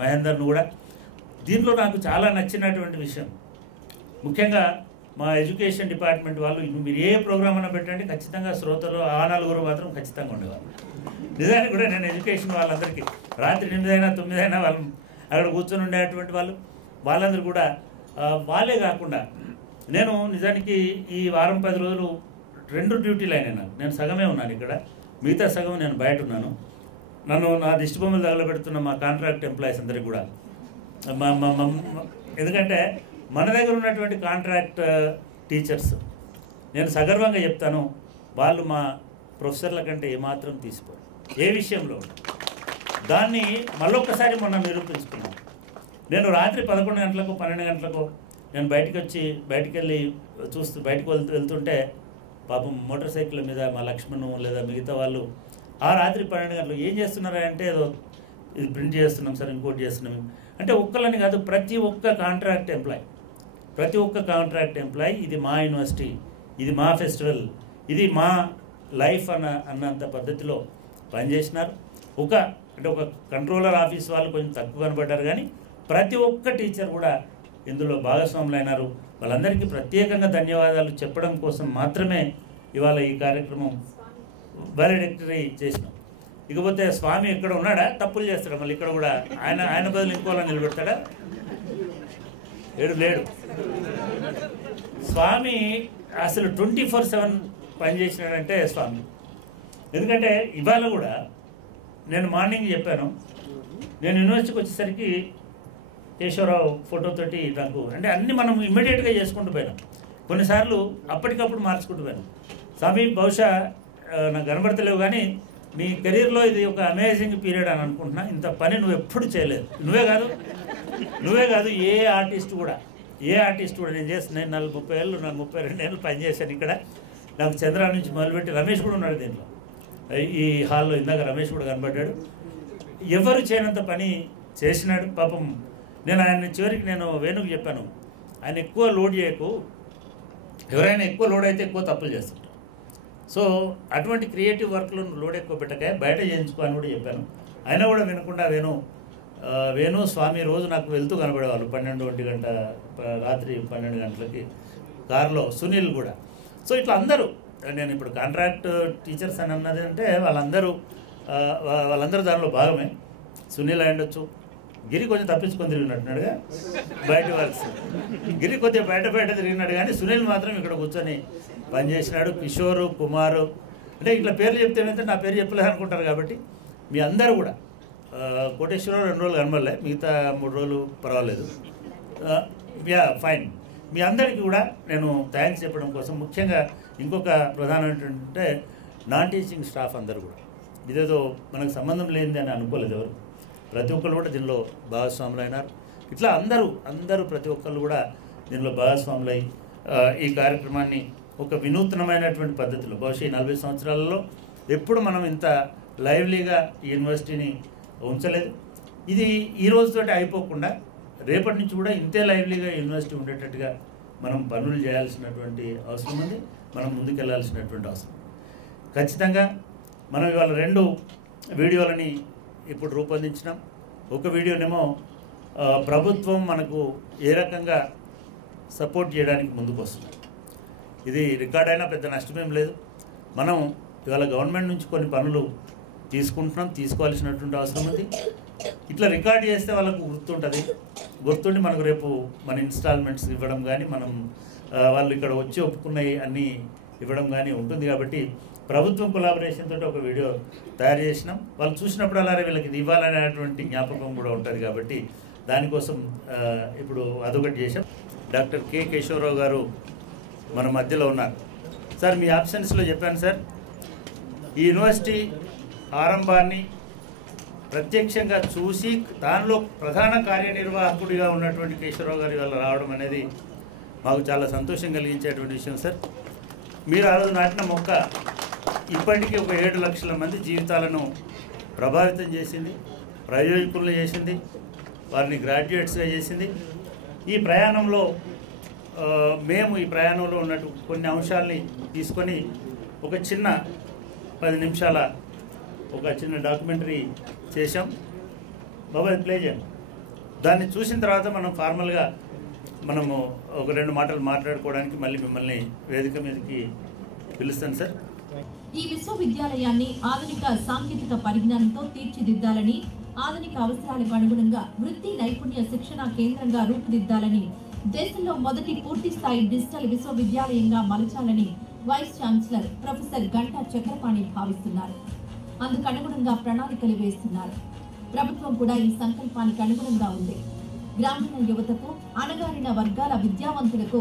మహేందర్ను కూడా. దీంట్లో నాకు చాలా నచ్చినటువంటి విషయం, ముఖ్యంగా మా ఎడ్యుకేషన్ డిపార్ట్మెంట్ వాళ్ళు, మీరు ఏ ప్రోగ్రామ్ అన్నా పెట్టండి ఖచ్చితంగా శ్రోతలు ఆ 4 మాత్రం ఖచ్చితంగా ఉండేవాళ్ళు. నిజానికి కూడా నేను ఎడ్యుకేషన్ వాళ్ళందరికీ రాత్రి 8 అయినా 9 అయినా వాళ్ళు అక్కడ కూర్చొని ఉండేటువంటి వాళ్ళందరూ కూడా వాళ్ళే కాకుండా నేను నిజానికి ఈ వారం 10 రోజులు 2 డ్యూటీలు అయినాయి. నేను సగమే ఉన్నాను ఇక్కడ, మిగతా సగం నేను బయట ఉన్నాను. నా దిష్టి బొమ్మలు తగలబెడుతున్న మా కాంట్రాక్ట్ ఎంప్లాయీస్ అందరికీ కూడా ఎందుకంటే మన దగ్గర ఉన్నటువంటి కాంట్రాక్ట్ టీచర్స్, నేను సగర్వంగా చెప్తాను, వాళ్ళు మా ప్రొఫెసర్ల కంటే ఏమాత్రం తీసిపోరు ఏ విషయంలో. దాన్ని మళ్ళొక్కసారి మొన్న నిరూపించుకున్నాను. నేను రాత్రి 11 గంటలకు 12 గంటలకు నేను బయటికి వెళ్ళి బయటకు వెళ్తుంటే పాపం మోటార్ సైకిల్ మీద మా లక్ష్మణ్ లేదా మిగతా వాళ్ళు ఆ రాత్రి 12 గంటలు ఏం చేస్తున్నారంటే ఏదో ఇది ప్రింట్ చేస్తున్నాం సార్, ఇంకోటి చేస్తున్నాం అంటే ఒక్కళ్ళని కాదు, ప్రతి ఒక్క కాంట్రాక్ట్ ఎంప్లాయీ ఇది మా యూనివర్సిటీ, ఇది మా ఫెస్టివల్, ఇది మా లైఫ్ అన్నంత పద్ధతిలో పనిచేసినారు. ఒక కంట్రోలర్ ఆఫీస్ వాళ్ళు కొంచెం తక్కువ కనబడ్డారు, కానీ ప్రతి ఒక్క టీచర్ కూడా ఇందులో భాగస్వాములైనారు. వాళ్ళందరికీ ప్రత్యేకంగా ధన్యవాదాలు చెప్పడం కోసం మాత్రమే ఇవాళ ఈ కార్యక్రమం వాలిడక్టరీ చేసినాం. ఇకపోతే స్వామి ఇక్కడ ఉన్నాడా, తప్పులు చేస్తాడా మళ్ళీ ఇక్కడ కూడా, ఆయన బదులు ఇంకోలా నిలబెడతాడా? లేడు. స్వామి అసలు 24/7 పనిచేసినాడంటే స్వామి. ఎందుకంటే ఇవాళ కూడా నేను మార్నింగ్ చెప్పాను, నేను యూనివర్సిటీకి వచ్చేసరికి కేశవరావు ఫోటోతోటి నాకు అంటే అన్నీ మనం ఇమ్మీడియట్గా చేసుకుంటూ పోయినాం. కొన్నిసార్లు అప్పటికప్పుడు మార్చుకుంటూ పోయినాం. స్వామి బహుశా నాకు కనబడతలేవు, కానీ నీ కెరీర్లో ఇది ఒక అమేజింగ్ పీరియడ్ అని అనుకుంటున్నా. ఇంత పని నువ్వు ఎప్పుడు చేయలేదు. నువ్వే కాదు ఏ ఆర్టిస్ట్ కూడా నేను చేస్తున్నాను. 32 ఏళ్ళు పనిచేశాను ఇక్కడ. నాకు చంద్ర నుంచి మొదలుపెట్టి రమేష్ కూడా ఉన్నాడు దీంట్లో, ఈ హాల్లో ఇందాక రమేష్ కూడా కనబడ్డాడు. ఎవరు చేయనంత పని చేసినాడు. పాపం నేను ఆయన చివరికి వేణుకు చెప్పాను, ఆయన ఎక్కువ లోడ్ చేయకు, ఎవరైనా ఎక్కువ లోడ్ అయితే ఎక్కువ తప్పులు చేస్తుంటారు. సో అటువంటి క్రియేటివ్ వర్క్లో లోడ్ ఎక్కువ పెట్టక బయట చేయించుకో అని కూడా చెప్పాను. అయినా కూడా వినకుండా వేణు స్వామి రోజు నాకు వెళ్తూ కనబడేవాళ్ళు 12 గంట రాత్రి 12 గంటలకి కారులో, సునీల్ కూడా. సో ఇట్లా అందరూ, నేను ఇప్పుడు కాంట్రాక్ట్ టీచర్స్ అని అన్నది అంటే వాళ్ళందరూ దానిలో భాగమే. సునీల్ అయి ఉండొచ్చు, గిరి కొంచెం తప్పించుకొని తిరిగినట్టున్నాడుగా బయట వర్క్స్, గిరి కొద్దిగా బయట తిరిగినాడు, కానీ సునీల్ మాత్రం ఇక్కడ కూర్చొని పనిచేసినాడు. కిషోరు, కుమారు, అంటే ఇట్లా పేర్లు చెప్తే ఏమైతే నా పేరు చెప్పలేదు అనుకుంటారు. కాబట్టి మీ అందరూ కూడా, కోటేశ్వరరావు 2 రోజులు కనబడలే, మిగతా 3 రోజులు పర్వాలేదు, ఫైన్. మీ అందరికీ కూడా నేను థ్యాంక్స్ చెప్పడం కోసం, ముఖ్యంగా ఇంకొక ప్రధానమైనటువంటి నాన్ టీచింగ్ స్టాఫ్ అందరూ కూడా, ఇదేదో మనకు సంబంధం లేనిది అని అనుకోలేదు ఎవరు, ప్రతి ఒక్కరు కూడా దీనిలో భాగస్వాములు అయినారు. ఇట్లా అందరూ ప్రతి ఒక్కళ్ళు కూడా దీనిలో భాగస్వాములు అయ్యి ఈ కార్యక్రమాన్ని ఒక వినూత్నమైనటువంటి పద్ధతిలో, బహుశా 40 సంవత్సరాలలో ఎప్పుడు మనం ఇంత లైవ్లీగా ఈ యూనివర్సిటీని ఉంచలేదు. ఇది ఈ రోజుతోటి అయిపోకుండా రేపటి నుంచి కూడా ఇంతే లైవ్లీగా యూనివర్సిటీ ఉండేటట్టుగా మనం పనులు చేయాల్సినటువంటి అవసరం ఉంది, మనం ముందుకెళ్లాల్సినటువంటి అవసరం. ఖచ్చితంగా మనం ఇవాళ 2 వీడియోలని ఇప్పుడు రూపొందించినాం. ఒక వీడియోనేమో ప్రభుత్వం మనకు ఏ రకంగా సపోర్ట్ చేయడానికి ముందుకు వస్తుంది. ఇది రికార్డ్ అయినా పెద్ద నష్టమేం లేదు. మనం ఇవాళ గవర్నమెంట్ నుంచి కొన్ని పనులు తీసుకోవాల్సినటువంటి అవసరం ఉంది. ఇట్లా రికార్డ్ చేస్తే వాళ్ళకు గుర్తుండి మనకు రేపు మన ఇన్స్టాల్మెంట్స్ ఇవ్వడం కానీ, మనం వాళ్ళు ఇక్కడ వచ్చి ఒప్పుకున్నవి అన్నీ ఇవ్వడం కానీ ఉంటుంది. కాబట్టి ప్రభుత్వం కొలాబరేషన్ తోటి ఒక వీడియో తయారు చేసినాం. వాళ్ళు చూసినప్పుడు అలాగే వీళ్ళకి ఇది ఇవ్వాలనేటువంటి జ్ఞాపకం కూడా ఉంటుంది. కాబట్టి దానికోసం ఇప్పుడు అదొకటి చేశాం. డాక్టర్ కె కేశవరావు గారు మన మధ్యలో ఉన్నారు. సార్, మీ ఆబ్సెన్స్లో చెప్పాను సార్, ఈ యూనివర్సిటీ ఆరంభాన్ని ప్రత్యక్షంగా చూసి దానిలో ప్రధాన కార్యనిర్వాహకుడిగా ఉన్నటువంటి కేశవరావు గారి వల్ల రావడం అనేది మాకు చాలా సంతోషం కలిగించేటువంటి విషయం సార్. మీరు ఆ రోజు నాటిన మొక్క ఇప్పటికీ ఒక 7 లక్షల మంది జీవితాలను ప్రభావితం చేసింది, ప్రయోజకులను చేసింది, వారిని గ్రాడ్యుయేట్స్గా చేసింది. ఈ ప్రయాణంలో ఉన్నట్టు కొన్ని అంశాలని తీసుకొని ఒక చిన్న 10 నిమిషాల ఒక చిన్న డాక్యుమెంటరీ చేశాం. బాబాయ్ ప్లే చేయండి. దాన్ని చూసిన తర్వాత మనం ఫార్మల్గా మనము ఒక 2 మాటలు మాట్లాడుకోవడానికి మళ్ళీ మిమ్మల్ని వేదిక మీదకి పిలుస్తాను సార్. ఈ విశ్వవిద్యాలయాన్ని ఆధునిక సాంకేతిక పరిజ్ఞానంతో తీర్చిదిద్దాలని, ఆధునిక అవసరాలకు అనుగుణంగా వృత్తి నైపుణ్య శిక్షణ కేంద్రంగా రూపుదిద్దాలని, దేశంలో మొదటి పూర్తి స్థాయి డిజిటల్ విశ్వవిద్యాలయంగా మలచాలని vice chancellor professor Ganta Chakrapani భావిస్తున్నారు. అందుకనుగుణంగా ప్రణాళికలు వేస్తున్నారు. ప్రభుత్వం కూడా ఈ సంకల్పానికి అనుగుణంగా ఉంది. గ్రామీణ యువతకు, అణగారిన వర్గాల విద్యావంతులకు,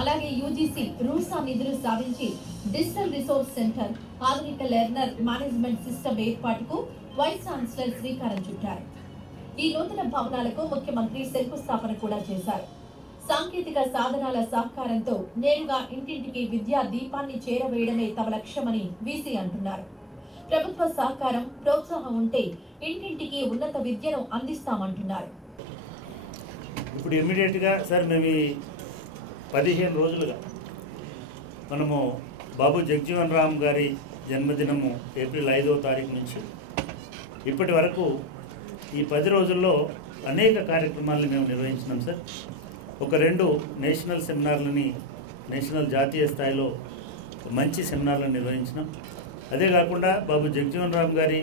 అలాగే యూజీసీ రూసా నిధులు సాధించి డిజిటల్ రిసోర్స్ సెంటర్, ఆధునిక లెర్నర్ మేనేజ్మెంట్ సిస్టమ్ ఏర్పాటుకు వైస్ ఛాన్సలర్ శ్రీకారం చుట్టారు. ఈ నూతన భవనాలకు ముఖ్యమంత్రి శంకుస్థాపన కూడా చేశారు. సాంకేతిక సాధనాల సహకారంతో నేరుగా ఇంటింటికి విద్యా దీపాన్ని చేరవేయడమే తమ లక్ష్యమని వీసీ అంటున్నారు. ప్రభుత్వ సహకారం, ప్రోత్సాహం ఉంటే ఇంటింటికి ఉన్నత విద్యను అందిస్తామంటున్నారు. ఇప్పుడు ఇమ్మీడియట్గా సార్, మేము 15 రోజులుగా మనము బాబు జగజీవన్ రామ్ గారి జన్మదినము ఏప్రిల్ 5వ తారీఖు నుంచి ఇప్పటి వరకు ఈ 10 రోజుల్లో అనేక కార్యక్రమాలను మేము నిర్వహించినాం సార్. ఒక 2 నేషనల్ సెమినార్లని, నేషనల్ జాతీయ స్థాయిలో మంచి సెమినార్లను నిర్వహించినాం. అదే కాకుండా బాబు జగజీవన్ రామ్ గారి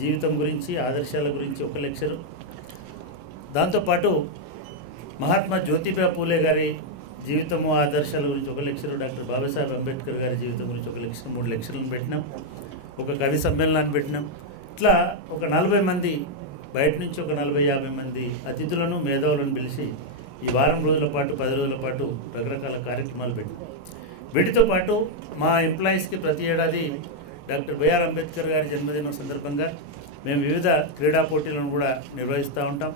జీవితం గురించి, ఆదర్శాల గురించి ఒక లెక్చరు, దాంతోపాటు మహాత్మా జ్యోతిబా పూలే గారి జీవితము, ఆదర్శాల గురించి ఒక లెక్చరు, డాక్టర్ బాబాసాహెబ్ అంబేద్కర్ గారి జీవితం గురించి ఒక లెక్చర్, 3 లెక్చర్లను పెట్టినాం. ఒక కవి సమ్మేళనాన్ని పెట్టినాం. ఇట్లా ఒక 40 మంది, బయట నుంచి ఒక 40-50 మంది అతిథులను, మేధావులను పిలిచి ఈ వారం రోజుల పాటు, 10 రోజుల పాటు రకరకాల కార్యక్రమాలు పెట్టినాం. వీటితో పాటు మా ఎంప్లాయీస్కి ప్రతి ఏడాది డాక్టర్ బిఆర్ అంబేద్కర్ గారి జన్మదినం సందర్భంగా మేము వివిధ క్రీడా పోటీలను కూడా నిర్వహిస్తూ ఉంటాం.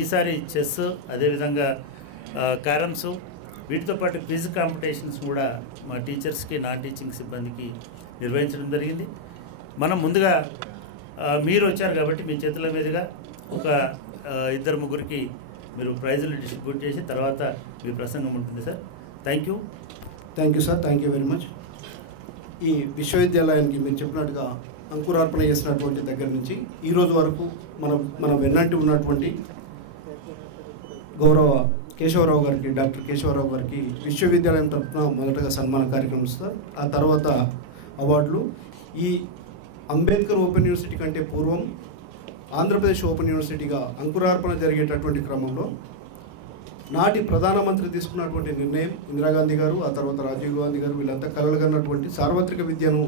ఈసారి చెస్, అదేవిధంగా క్యారమ్స్, వీటితో పాటు క్విజ్ కాంపిటీషన్స్ కూడా మా టీచర్స్కి, నాన్ టీచింగ్ సిబ్బందికి నిర్వహించడం జరిగింది. మనం ముందుగా మీరు వచ్చారు కాబట్టి మీ చేతుల మీదుగా ఒక 2-3కి మీరు ప్రైజులు డిస్ట్రిబ్యూట్ చేసి తర్వాత మీ ప్రసంగం ఉంటుంది sir. Thank you sir. Thank you very much. ఈ విశ్వవిద్యాలయానికి మీరు చెప్పినట్టుగా అంకురార్పణ చేసినటువంటి దగ్గర నుంచి ఈరోజు వరకు మనం వెన్నంటి ఉన్నటువంటి గౌరవ కేశవరావు గారికి, డాక్టర్ కేశవరావు గారికి విశ్వవిద్యాలయం తరఫున మొదటగా సన్మాన కార్యక్రమం సార్. ఆ తర్వాత అవార్డులు. ఈ అంబేద్కర్ ఓపెన్ యూనివర్సిటీ కంటే పూర్వం ఆంధ్రప్రదేశ్ ఓపెన్ యూనివర్సిటీగా అంకురార్పణ జరిగేటటువంటి క్రమంలో నాటి ప్రధానమంత్రి తీసుకున్నటువంటి నిర్ణయం, ఇందిరాగాంధీ గారు, ఆ తర్వాత రాజీవ్ గాంధీ గారు, వీళ్ళంతా కలలుగన్నటువంటి సార్వత్రిక విద్యను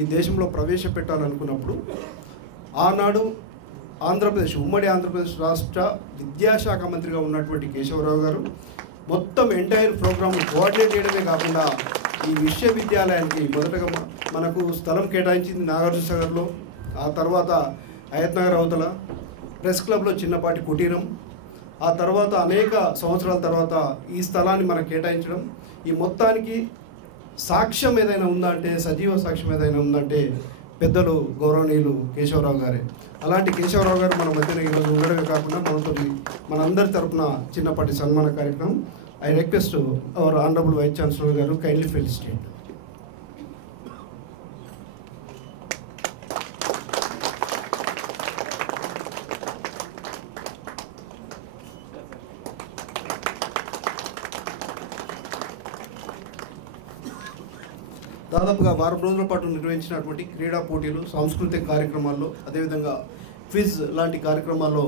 ఈ దేశంలో ప్రవేశపెట్టాలనుకున్నప్పుడు ఆనాడు ఆంధ్రప్రదేశ్, ఉమ్మడి ఆంధ్రప్రదేశ్ రాష్ట్ర విద్యాశాఖ మంత్రిగా ఉన్నటువంటి కేశవరావు గారు మొత్తం ఎంటైర్ ప్రోగ్రామ్ కోఆర్డినేట్ చేయడమే కాకుండా ఈ విశ్వవిద్యాలయానికి మొదటగా మనకు స్థలం కేటాయించింది నాగార్జున సాగర్లో, ఆ తర్వాత హయత్ నగర్ అవతల ప్రెస్ క్లబ్లో చిన్నపాటి కుటీరం, ఆ తర్వాత అనేక సంవత్సరాల తర్వాత ఈ స్థలాన్ని మనకు కేటాయించడం, ఈ మొత్తానికి సాక్ష్యం ఏదైనా ఉందంటే, సజీవ సాక్ష్యం ఏదైనా ఉందంటే పెద్దలు గౌరవనీయులు కేశవరావు గారే. అలాంటి కేశవరావు గారు మన మధ్యన ఈరోజు ఉండడమే కాకుండా మనతో మనందరి తరపున చిన్నపాటి సన్మాన కార్యక్రమం. I request our honourable vice chancellor గారు కైండ్లీ ఫెలిసిటేట్. దాదాపుగా వారం రోజుల పాటు నిర్వహించినటువంటి క్రీడా పోటీలు, సాంస్కృతిక కార్యక్రమాల్లో, అదేవిధంగా క్విజ్ లాంటి కార్యక్రమాల్లో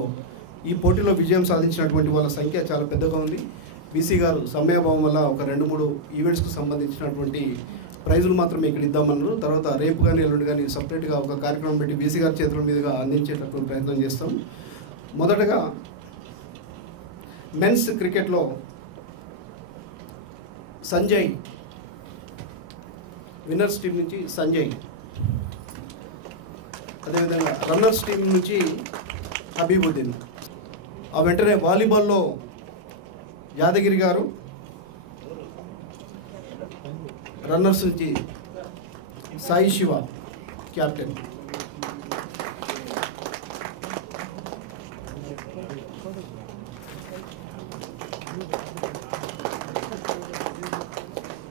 ఈ పోటీలో విజయం సాధించినటువంటి వాళ్ళ సంఖ్య చాలా పెద్దగా ఉంది. బీసీ గారు సమయభావం వల్ల ఒక 2-3 ఈవెంట్స్కు సంబంధించినటువంటి ప్రైజులు మాత్రమే ఇక్కడ ఇద్దామన్నారు. తర్వాత రేపు కానీ ఎల్లుండి కానీ సపరేట్గా ఒక కార్యక్రమం పెట్టి బీసీ గారి చేతుల మీదుగా అందించేటటువంటి ప్రయత్నం చేస్తాం. మొదటగా మెన్స్ క్రికెట్లో సంజయ్, విన్నర్స్ టీం నుంచి సంజయ్, అదేవిధంగా రన్నర్స్ టీం నుంచి హబీబుద్దీన్. ఆ వెంటనే వాలీబాల్లో యాదగిరి గారు, రన్నర్స్ నుంచి సాయి శివ క్యాప్టెన్.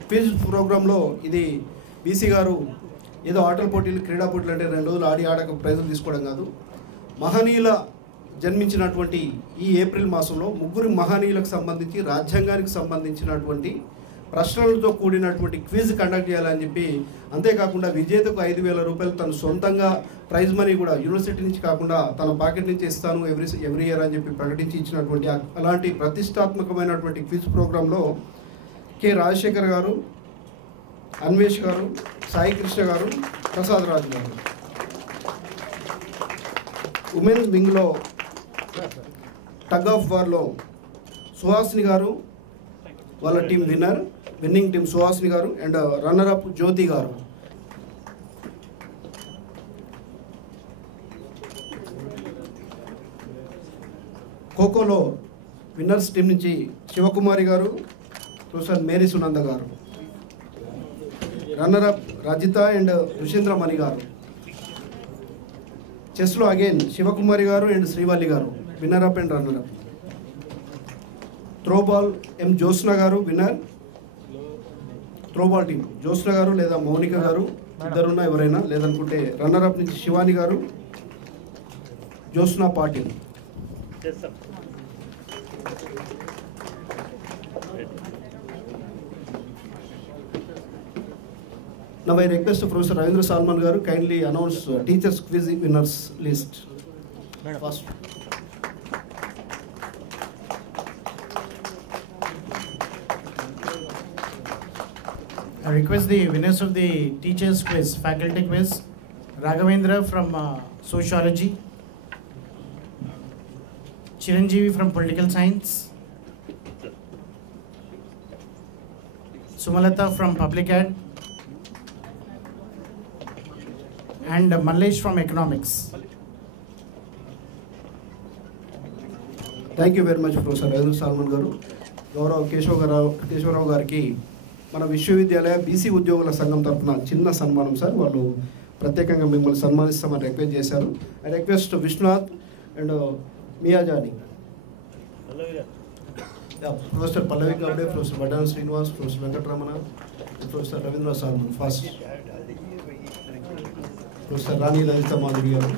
క్విజ్ ప్రోగ్రాంలో ఇది బీసీ గారు ఏదో ఆటల పోటీలు, క్రీడా పోటీలు అంటే 2 రోజులు ఆడక ప్రైజులు తీసుకోవడం కాదు. మహనీయుల జన్మించినటువంటి ఈ ఏప్రిల్ మాసంలో 3 మహనీయులకు సంబంధించి రాజ్యాంగానికి సంబంధించినటువంటి ప్రశ్నలతో కూడినటువంటి క్విజ్ కండక్ట్ చేయాలని చెప్పి, అంతేకాకుండా విజేతకు 5,000 రూపాయలు తను సొంతంగా ప్రైజ్ మనీ కూడా యూనివర్సిటీ నుంచి కాకుండా తన పాకెట్ నుంచి ఇస్తాను ఎవ్రీ ఇయర్ అని చెప్పి ప్రకటించి ఇచ్చినటువంటి అలాంటి ప్రతిష్టాత్మకమైనటువంటి క్విజ్ ప్రోగ్రాంలో కె రాజశేఖర్ గారు, అన్వేష్ గారు, సాయి కృష్ణ గారు, ప్రసాద్ రాజు గారు. ఉమెన్స్ వింగ్లో టగ్ ఆఫ్ వార్లో సుహాసిని గారు, వాళ్ళ టీం విన్నింగ్ టీం సుహాసిని గారు అండ్ రన్నర్ అప్ జ్యోతి గారు. ఖోఖోలో విన్నర్స్ టీం నుంచి శివకుమారి గారు, professor Mary Sunanda garu. Runner up Rajitha and Rushendra Mani garu. చెస్లో again Shivakumari garu and Srivalli garu, winner up and runner up. Throwball M Jyotsna garu winner. Throwball team Jyotsna గారు లేదా మౌనిక గారు, ఇద్దరున్నా ఎవరైనా, లేదనుకుంటే రన్నర్ అప్ నుంచి శివాని గారు, Jyotsna Patil. Now I request Professor Ravindra Salman garu kindly announce teachers quiz winners list. First. I request the winners of the teachers quiz, faculty quiz, Raghavendra from sociology, Chiranjeevi from political science, Sumalata from public ed, and Mallesh from economics. Thank you very much, Professor Ravindra Salman garu. గౌరవ కేశవరావు గారికి మన విశ్వవిద్యాలయ BC ఉద్యోగుల సంఘం తరఫున చిన్న సన్మానం sir. వాళ్ళు ప్రత్యేకంగా మిమ్మల్ని సన్మానిస్తామని రిక్వెస్ట్ చేశారు. ఐ రిక్వెస్ట్ విశ్వనాథ్ అండ్ మియాజాని. Professor Pallavi Gavde, Professor Vadana Srinivas, Professor Venkatramana, and Professor Ravindra Salman. First, Professor Rani Lalita Madhuri garu.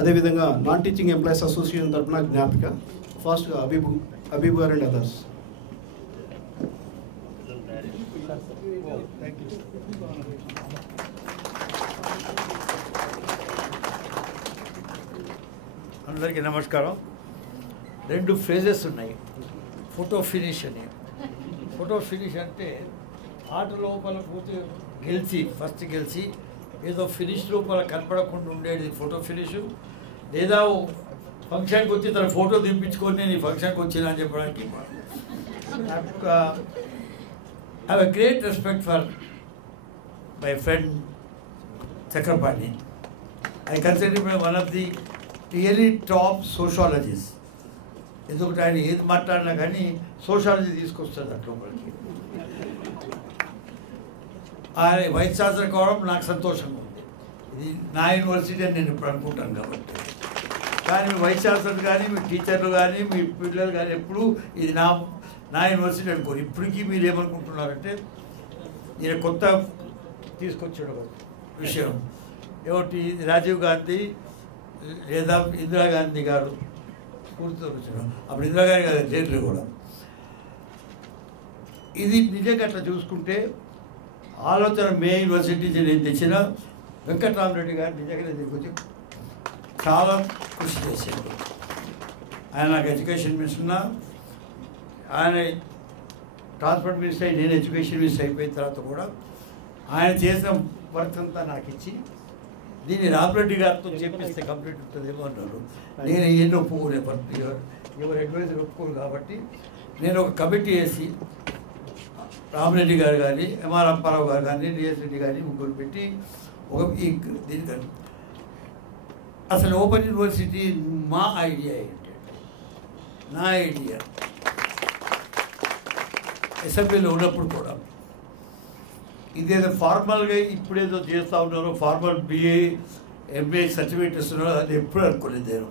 అదేవిధంగా నాన్ టీచింగ్ ఎంప్లాయీస్ అసోసియేషన్ తరఫున జ్ఞాపిక ఫస్ట్ అబీబ్ గారు అండ్ అదర్స్. అందరికీ నమస్కారం. 2 ఫ్రేజెస్ ఉన్నాయి, ఫోటో ఫినిష్ అని. Photo finish అంటే ఆట లోపల పోతే ఫస్ట్ గెలిచి ఏదో ఫినిష్ లోపల కనపడకుండా ఉండేది ఫోటో ఫినిష్. లేదా ఫంక్షన్కి వచ్చి తన ఫోటో దింపించుకొని నేను ఈ ఫంక్షన్కి వచ్చినా అని చెప్పడానికి. Have a great respect for my friend Chakrapani. I consider one of the really top sociologist. ఎందుకంటే ఆయన ఏది మాట్లాడినా కానీ సోషాలజీ తీసుకొస్తుంది అట్లోపలికి. ఆయన వైస్ ఛాన్సలర్ కావడం నాకు సంతోషంగా ఉంది. ఇది నా యూనివర్సిటీ అని నేను ఇప్పుడు అనుకుంటాను కాబట్టి. కానీ మీ వైస్ ఛాన్సలర్ కానీ మీ టీచర్లు కానీ మీ పిల్లలు కానీ ఎప్పుడు ఇది నా యూనివర్సిటీ అనుకోరు. ఇప్పటికీ మీరు ఏమనుకుంటున్నారంటే ఈయన కొత్త తీసుకొచ్చిన విషయం ఏమిటి, రాజీవ్ గాంధీ లేదా ఇందిరాగాంధీ గారు స్ఫూర్తితో వచ్చారు. అప్పుడు ఇందిరాగాంధీ గారు జైలు కూడా. ఇది నిజంగా అట్లా చూసుకుంటే ఆలోచన మే యూనివర్సిటీ నుంచి నేను తెచ్చిన వెంకట్రామరెడ్డి గారు నిజంగా దీనికి వచ్చి చాలా కృషి చేశారు. ఆయన నాకు ఎడ్యుకేషన్ మినిస్టర్, ఆయన ట్రాన్స్పోర్ట్ మినిస్టర్ అయ్యి నేను ఎడ్యుకేషన్ మినిస్టర్ అయిపోయిన తర్వాత కూడా ఆయన చేసిన వర్క్ అంతా నాకు ఇచ్చి దీన్ని రామరెడ్డి గారితో చెప్పిస్తే కంప్లీట్ ఉంటుందేమో అన్నారు. నేను ఎన్నో ఒప్పుకోలే, ఎవరు అడ్వైజర్ ఒప్పుకోరు. కాబట్టి నేను ఒక కమిటీ వేసి రామరెడ్డి గారు కానీ ఎంఆర్ అప్పారావు గారు కానీ డిఎస్ రెడ్డి కానీ ముగ్గురు పెట్టి దీనికి అసలు ఓపెన్ యూనివర్సిటీ మా ఐడియా ఏంటంటే, నా ఐడియా అసెంబ్లీలో ఉన్నప్పుడు కూడా ఇదేదో ఫార్మల్గా ఇప్పుడేదో చేస్తూ ఉన్నారో, ఫార్మల్ BA MA సర్టిఫికేట్ ఇస్తున్నారో అది ఎప్పుడు అనుకోలేదు నేను.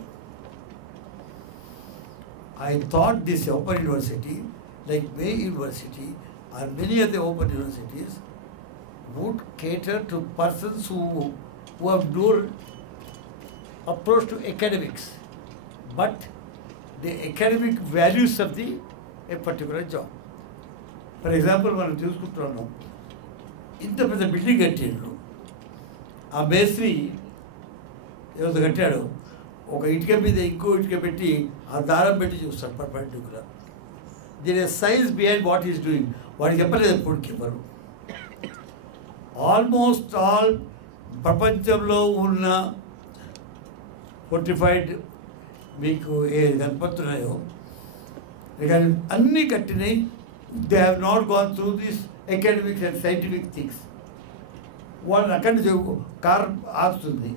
I thought this open university like May university or many of the open universities would cater to persons who have no approach to academics, but the academic values of a particular job. For example, మనం చూసుకుంటున్నాం, ఇంత పెద్ద building కట్టాడు, ఆ మేస్త్రి ఏదో కట్టాడు, ఒక ఇటుక మీద ఇంకో ఇటుక పెట్టి ఆ దారం పెట్టి చూస్తాడు పర్పెండిక్యులర్. దీని size behind what is doing వాడికి చెప్పలేదు ఎప్పుడు ఎవరు. ఆల్మోస్ట్ ఆల్ ప్రపంచంలో ఉన్న ఫోర్టిఫైడ్ మీకు ఏ కనపడుతున్నాయో కానీ అన్నీ కట్టినాయి. They have not gone through this academics and scientific things. వాళ్ళు అక్కడి నుంచి కార్ ఆపుతుంది,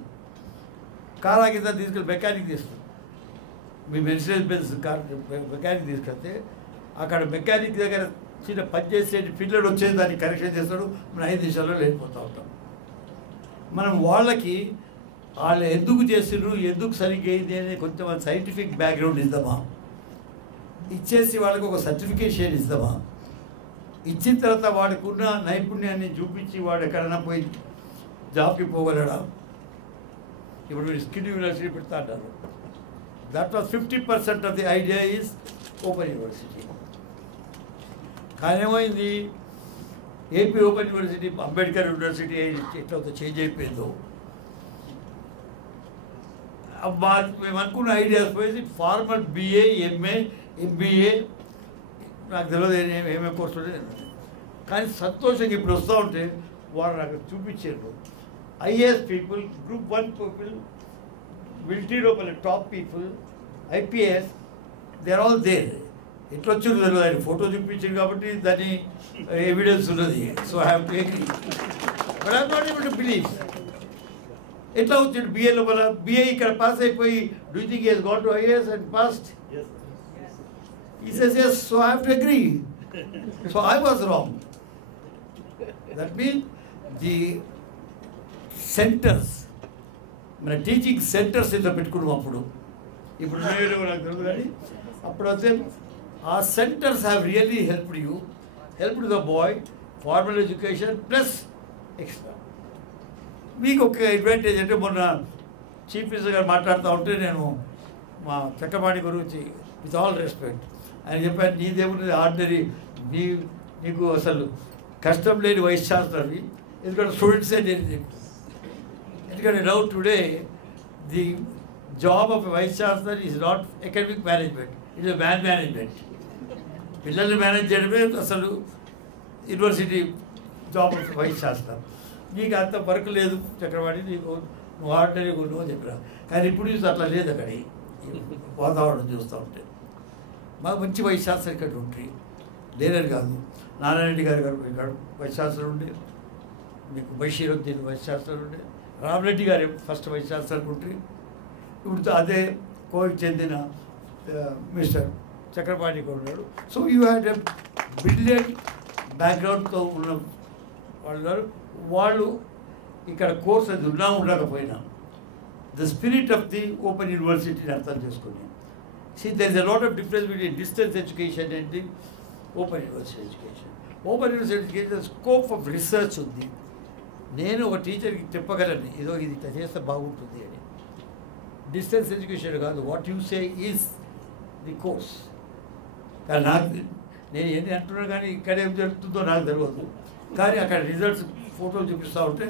కార్ ఆగితే తీసుకెళ్ళి మెకానిక్ తీస్తుంది. మీ మెర్సిడెస్ బెంజ్ కార్ మెకానిక్ తీసుకెళ్తే అక్కడ మెకానిక్ దగ్గర చిన్న పని చేసే పిల్లడు వచ్చేది దాన్ని కరెక్షన్ చేస్తాడు. మనం 5 నిమిషాల్లో లేకపోతూ ఉంటాం. మనం వాళ్ళకి వాళ్ళు ఎందుకు చేసిర్రు, ఎందుకు సరిగ్గా అయింది అనేది కొంచెం సైంటిఫిక్ బ్యాక్గ్రౌండ్ ఇద్దామా, ఇచ్చేసి వాళ్ళకి ఒక సర్టిఫికేషన్ ఇద్దామా, ఇచ్చిన తర్వాత వాడికి ఉన్న నైపుణ్యాన్ని చూపించి వాడు ఎక్కడైనా పోయి జాబ్కి పోగలడా. ఇప్పుడు మీరు స్కిల్ యూనివర్సిటీ పెడతా అంటారు. That was 50% of the idea is open university. కానీ ఏమైంది, AP open university Ambedkar university ఎట్లయితే చేంజ్ అయిపోయిందో మేము అనుకున్న ఐడియాస్ పోయేసి ఫార్మల్ BA MA MBA నాకు తెలియదు ఏమేమి కోర్సు ఉంటే. కానీ సంతోషంగా ఇప్పుడు వస్తూ ఉంటే వాళ్ళు నాకు చూపించారు. IAS people, Group 1 people, military లోపల top people, IPS, they are all there. ఎట్లా వచ్చిందో తెలియదు, ఆయన ఫోటో చూపించారు కాబట్టి దాని ఎవిడెన్స్ ఉన్నది. So I have to agree, but I not able to believe. ఎట్లా వచ్చాడు BA లోపల? BA ఇక్కడ పాస్ అయిపోయి do you think he has gone to IAS and passed? He says yes, so I have to agree. So I was wrong. That means the centers మన teaching centres ఇంత పెట్టుకున్నాం అప్పుడు. ఇప్పుడు నాకు తెలుసు కానీ అప్పుడైతే ఆ centres have really helped the boy formal education plus extra. మీకు ఒక అడ్వాంటేజ్ అంటే మొన్న చీఫ్ మినిస్టర్ గారు మాట్లాడుతూ ఉంటే నేను మా చక్రపాణి గురించి విత్ ఆల్ రెస్పెక్ట్ ఆయన చెప్పాను, నీ దేవుని ఆర్డినరీ నీకు అసలు కష్టం లేని వైస్ ఛాన్సలర్వి, ఎందుకంటే స్టూడెంట్సే నేను నీకు. ఎందుకంటే now today the job of vice chancellor is not academic management, it is man management. పిల్లల్ని మేనేజ్ చేయడమే అసలు university job of vice chancellor. నీకు అంత వర్క్ లేదు చక్రవాణి, నువ్వు ఆర్డినరీ నువ్వు చెప్పినా. కానీ ఇప్పుడు అట్లా లేదు. అక్కడ వాతావరణం చూస్తూ ఉంటే మాకు మంచి వైస్ ఛాన్సలర్ ఇక్కడ ఉంటాయి, లేదని కాదు. నారాయణరెడ్డి గారు ఇక్కడ వైస్ ఛాన్సలర్ ఉండే, మీకు బషీరుద్దీన్ వైస్ ఛాన్సలర్ ఉండే, రామరెడ్డి గారు ఫస్ట్ వైస్ ఛాన్సలర్ ఉంటాయి. ఇప్పుడు అదే కోవిడ్ చెందిన మిస్టర్ చక్రపాణి కూడా ఉన్నాడు. So you had a brilliant బ్యాక్గ్రౌండ్తో ఉన్న వాళ్ళు ఇక్కడ కోర్స్ అది ఉన్నా ఉండకపోయినా the spirit of the open యూనివర్సిటీని అర్థం చేసుకుని there is a lot of difference between distance education and the open university education. Open university education scope of research ఉంది. నేను ఒక టీచర్కి చెప్పగలను ఏదో ఇది ఇట్లా చేస్తే బాగుంటుంది అని. డిస్టెన్స్ ఎడ్యుకేషన్ కాదు, what you say is the course. కానీ నేను ఎన్ని అంటున్నా కానీ ఇక్కడ ఏం జరుగుతుందో నాకు తెలియదు. కానీ అక్కడ రిజల్ట్స్ ఫోటోలు చూపిస్తూ ఉంటే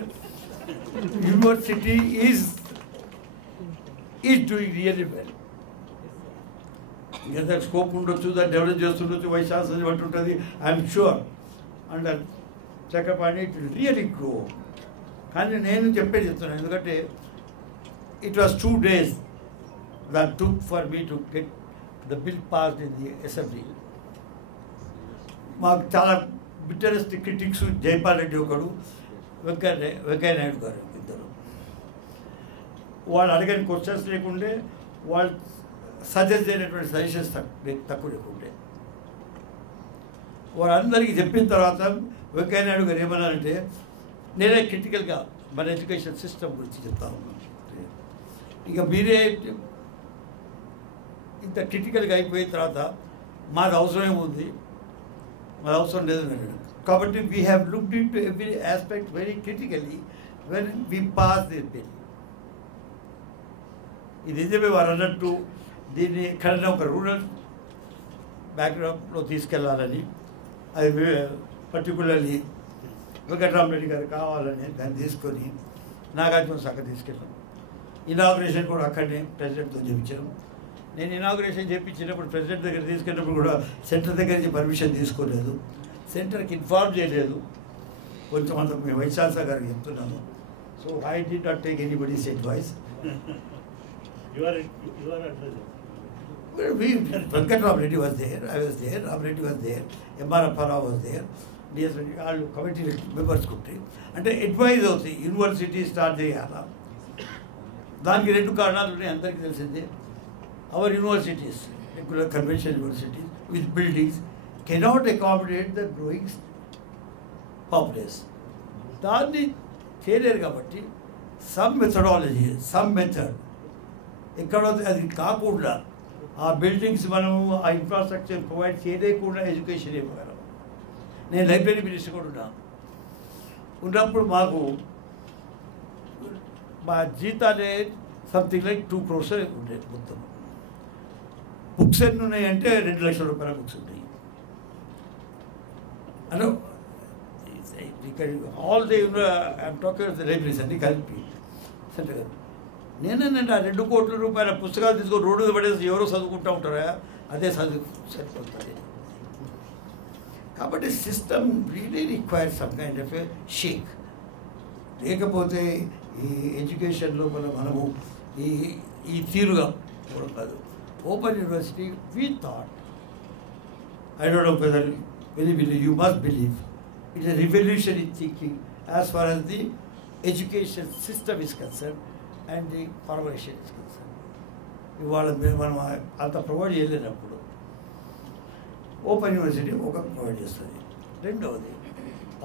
university is doing really well. ఇంకా స్కోప్ ఉండొచ్చు, దాన్ని డెవలప్ చేస్తుండొచ్చు, వైస్ ఛాన్సలర్ బట్టి ఉంటుంది. I'm sure and Chakrapani it will really grow. కానీ నేను చెప్తున్నాను, ఎందుకంటే it was 2 days that took for me to get the bill passed in the assembly. మాకు చాలా బిట్టరెస్ట్ క్రిటిక్స్ జైపాల్ రెడ్డి ఒకడు, వెంకయ్య నాయుడు గారు ఇద్దరు. వాళ్ళు అడిగిన క్వశ్చన్స్ లేకుండే, వాళ్ళు సజెస్ట్ చేయనటువంటి సజెషన్స్ తక్కువ లేకుండే. వాళ్ళందరికీ చెప్పిన తర్వాత వెంకయ్య నాయుడు గారు ఏమన్నారంటే, నేనే క్రిటికల్గా మన ఎడ్యుకేషన్ సిస్టమ్ గురించి చెప్తా ఉన్నాను, ఇక మీరే ఇంత క్రిటికల్గా అయిపోయిన తర్వాత మాది అవసరం ఏముంది, మాది అవసరం లేదు అన్నాడు. కాబట్టి we have looked in to every aspect very critically when we pass this bill. ఇది నిజమే వారు అన్నట్టు దీన్ని ఎక్కడైనా ఒక రూరల్ బ్యాక్గ్రౌండ్లో తీసుకెళ్లాలని, అది పర్టికులర్లీ వెంకటరామరెడ్డి గారు కావాలని దాన్ని తీసుకొని నాగార్జున శాఖ తీసుకెళ్ళాం. ఇనాగ్రేషన్ కూడా అక్కడనే ప్రెసిడెంట్తో చేయించాం. నేను ఇనాగ్రేషన్ చేయించినప్పుడు ప్రెసిడెంట్ దగ్గర తీసుకెళ్ళినప్పుడు కూడా సెంటర్ దగ్గర నుంచి పర్మిషన్ తీసుకోలేదు, సెంటర్కి ఇన్ఫార్మ్ చేయలేదు. కొంచెం అంత మేము వైస్ ఛాన్సలర్ గారికి చెప్తున్నాము. So I did not take anybody's advice. Venkatramreddy was there, I was there, Ramreddy was there, M.R. Appara was there, DS Reddy, all committee members country. అంటే అడ్వైజ్ అవుతాయి, యూనివర్సిటీ స్టార్ట్ చేయాలా. దానికి 2 కారణాలు ఉన్నాయి, అందరికీ తెలిసిందే. Our universities, regular conventional universities with buildings cannot accommodate the growing population. దాన్ని చేయలేరు కాబట్టి సమ్ మెథడాలజీ, సమ్ మెథడ్ ఎక్కడో అది కాకుండా ఆ బిల్డింగ్స్ మనము ఆ ఇన్ఫ్రాస్ట్రక్చర్ ప్రొవైడ్ చేయలేకుండా ఎడ్యుకేషన్ ఇవ్వగలం. నేను లైబ్రరీ మినిస్టర్ కూడా ఉన్నప్పుడు మాకు మా జీతాలే సంథింగ్ లైక్ 2 crores ఉండేది. మొత్తం బుక్స్ ఎన్ని ఉన్నాయంటే 2 లక్షల రూపాయల బుక్స్ ఉంటాయి. అంటే all the I'm talking the libraries అన్ని కలిపి సెంటర్. నేనేనంటే ఆ 2 కోట్ల రూపాయల పుస్తకాలు తీసుకొని రోడ్డు మీద పడేసి ఎవరో చదువుకుంటూ ఉంటారా, అదే సరిపోతుంది. కాబట్టి system really require some kind of a shake. లేకపోతే ఈ ఎడ్యుకేషన్లో మనము ఈ తీరుగా కాదు. Open university we thought, I don't know whether you must believe it is revolution in thinking as far as the education system is concern and the formation is concern. ఇవాళ మనం అంత ప్రొవైడ్ చేయలేనప్పుడు ఓపెన్ యూనివర్సిటీ ఒక provide చేస్తుంది. రెండవది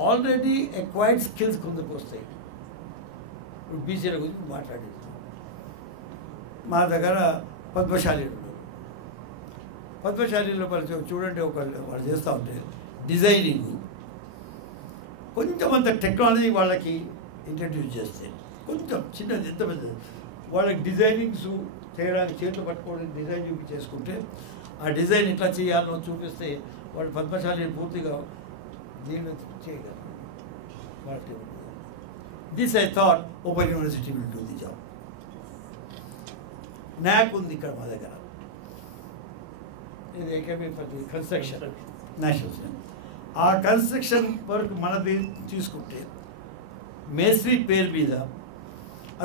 already acquired skills కొందరికి వస్తాయి. ఇప్పుడు బీసీల గురించి మాట్లాడేది, మా దగ్గర పద్మశాలి పద్మశాలిలో చూడండి వాళ్ళు చేస్తూ ఉంటే డిజైనింగ్ కొంచెం అంత టెక్నాలజీ వాళ్ళకి ఇంట్రడ్యూస్ చేస్తే కొంచెం చిన్నది ఎంత పెద్దది వాళ్ళకి డిజైనింగ్స్ చేయడానికి చేతులు పట్టుకోవడానికి డిజైన్ చేసుకుంటే ఆ డిజైన్ ఎట్లా చేయాలో చూపిస్తే వాళ్ళు పద్మశాలిని పూర్తిగా దీన్ని చేయగలరు. This I thought open university will do the job. NAC ఉంది ఇక్కడ మా దగ్గర, ఇది academy for the construction national. ఆ కన్స్ట్రక్షన్ వర్క్ మనది తీసుకుంటే మేస్త్రి పేరు మీద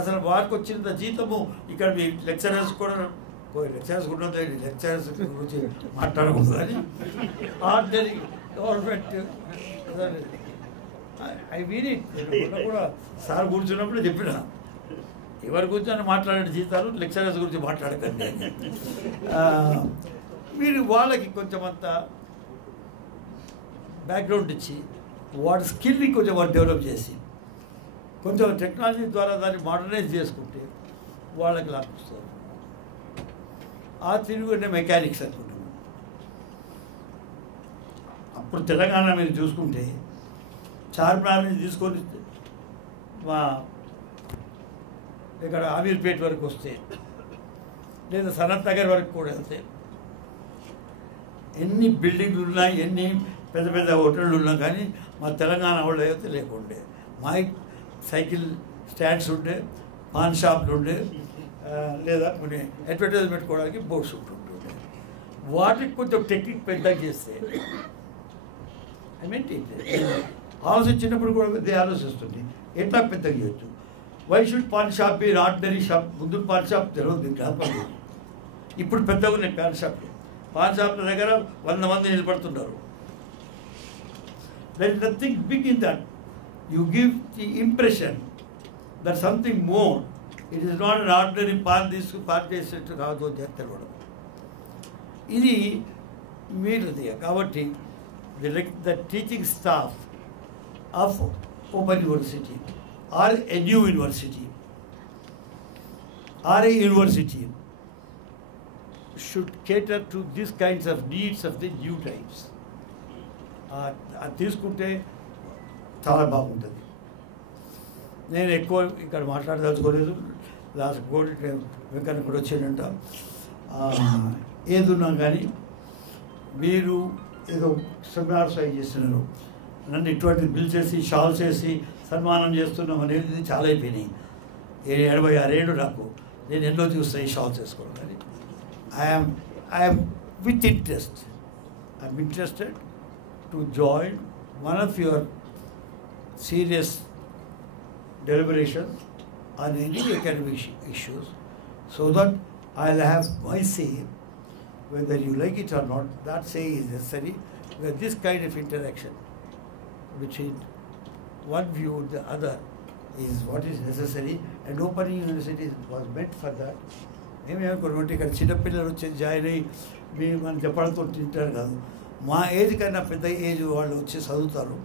అసలు వారికి వచ్చిన జీతము ఇక్కడ మీ లెక్చరర్స్ కూడా ఉన్నది, లెక్చరర్స్ గురించి మాట్లాడకూడదు అని ఆర్డినరీ గవర్నమెంట్ అవి విని కూడా సార్ కూర్చున్నప్పుడు చెప్పిన ఎవరి కూర్చొని మాట్లాడే జీతాలు లెక్చరర్స్ గురించి మాట్లాడకండి. మీరు వాళ్ళకి కొంచెం అంత బ్యాక్గ్రౌండ్ ఇచ్చి వాడి స్కిల్ని కొంచెం వాడు డెవలప్ చేసి కొంచెం టెక్నాలజీ ద్వారా దాన్ని మోడర్నైజ్ చేసుకుంటే వాళ్ళకి లాభిస్తారు. ఆ తిరుగు అంటే మెకానిక్స్ అనుకుంటున్నాం. అప్పుడు తెలంగాణ మీరు చూసుకుంటే చార్మినార్ నుంచి తీసుకొని మా ఇక్కడ అమీర్పేట వరకు వస్తే లేదా సనత్ నగర్ వరకు కూడా వెళ్తే ఎన్ని బిల్డింగ్లు ఉన్నా ఎన్ని పెద్ద పెద్ద హోటళ్ళు ఉన్నా కానీ మా తెలంగాణ వాళ్ళు అయితే లేకుండే. మా సైకిల్ స్టాండ్స్ ఉండే, పాన్ షాప్లు ఉండే, లేదా కొన్ని అడ్వర్టైజ్మెంట్ పెట్టుకోవడానికి బోర్డ్స్ ఉంటుండే. వాటికి కొంచెం టెక్నిక్ పెద్దగా చేస్తే ఐ మీన్ ఆలోచించినప్పుడు కూడా పెద్ద ఆలోచిస్తుంది ఎట్లా పెద్దగా చేయొచ్చు. Why should paan shop be ordinary shop? ముందు పాన్ షాప్ తెలియదు గ్రామం, ఇప్పుడు పెద్దగా ఉన్నాయి పాన్ షాప్లు. పాన్ షాప్ల దగ్గర 100 మంది నిలబడుతున్నారు. There is nothing big in that. You give the impression that something more. It is not an ordinary path. This path is to కాదు చేస్తారు. ఇది మీరుది కాబట్టి the teaching staff of Open University or a new university or a university should cater to these kinds of needs of the new times. తీసుకుంటే చాలా బాగుంటుంది. నేను ఎక్కువ ఇక్కడ మాట్లాడదలుచుకోలేదు. లాస్ట్ కోటి వెంకన్న కూడా వచ్చాడంట. ఏదున్నా కానీ మీరు ఏదో సెమినార్స్ అవి చేస్తున్నారు, నన్ను ఇటువంటి బిల్ చేసి షాల్స్ చేసి సన్మానం చేస్తున్నాం అనేది చాలా అయిపోయినాయి. 86 ఏళ్ళు నాకు, నేను ఎన్నో చూస్తాను ఈ షాల్స్ వేసుకోవడం. కానీ I'm with interest. I'm interested to join one of your serious deliberations on any academic issues, so that I'll have my say, whether you like it or not. That say is necessary, where this kind of interaction between one view and the other is what is necessary, and Open University was meant for that. మేమేమనుకున్నామంటే ఇక్కడ చిన్నపిల్లలు వచ్చి join అయ్యి మేము మనం చెప్పడంతో తింటారు కాదు. మా ఏజ్ కన్నా పెద్ద ఏజ్ వాళ్ళు వచ్చి చదువుతారు.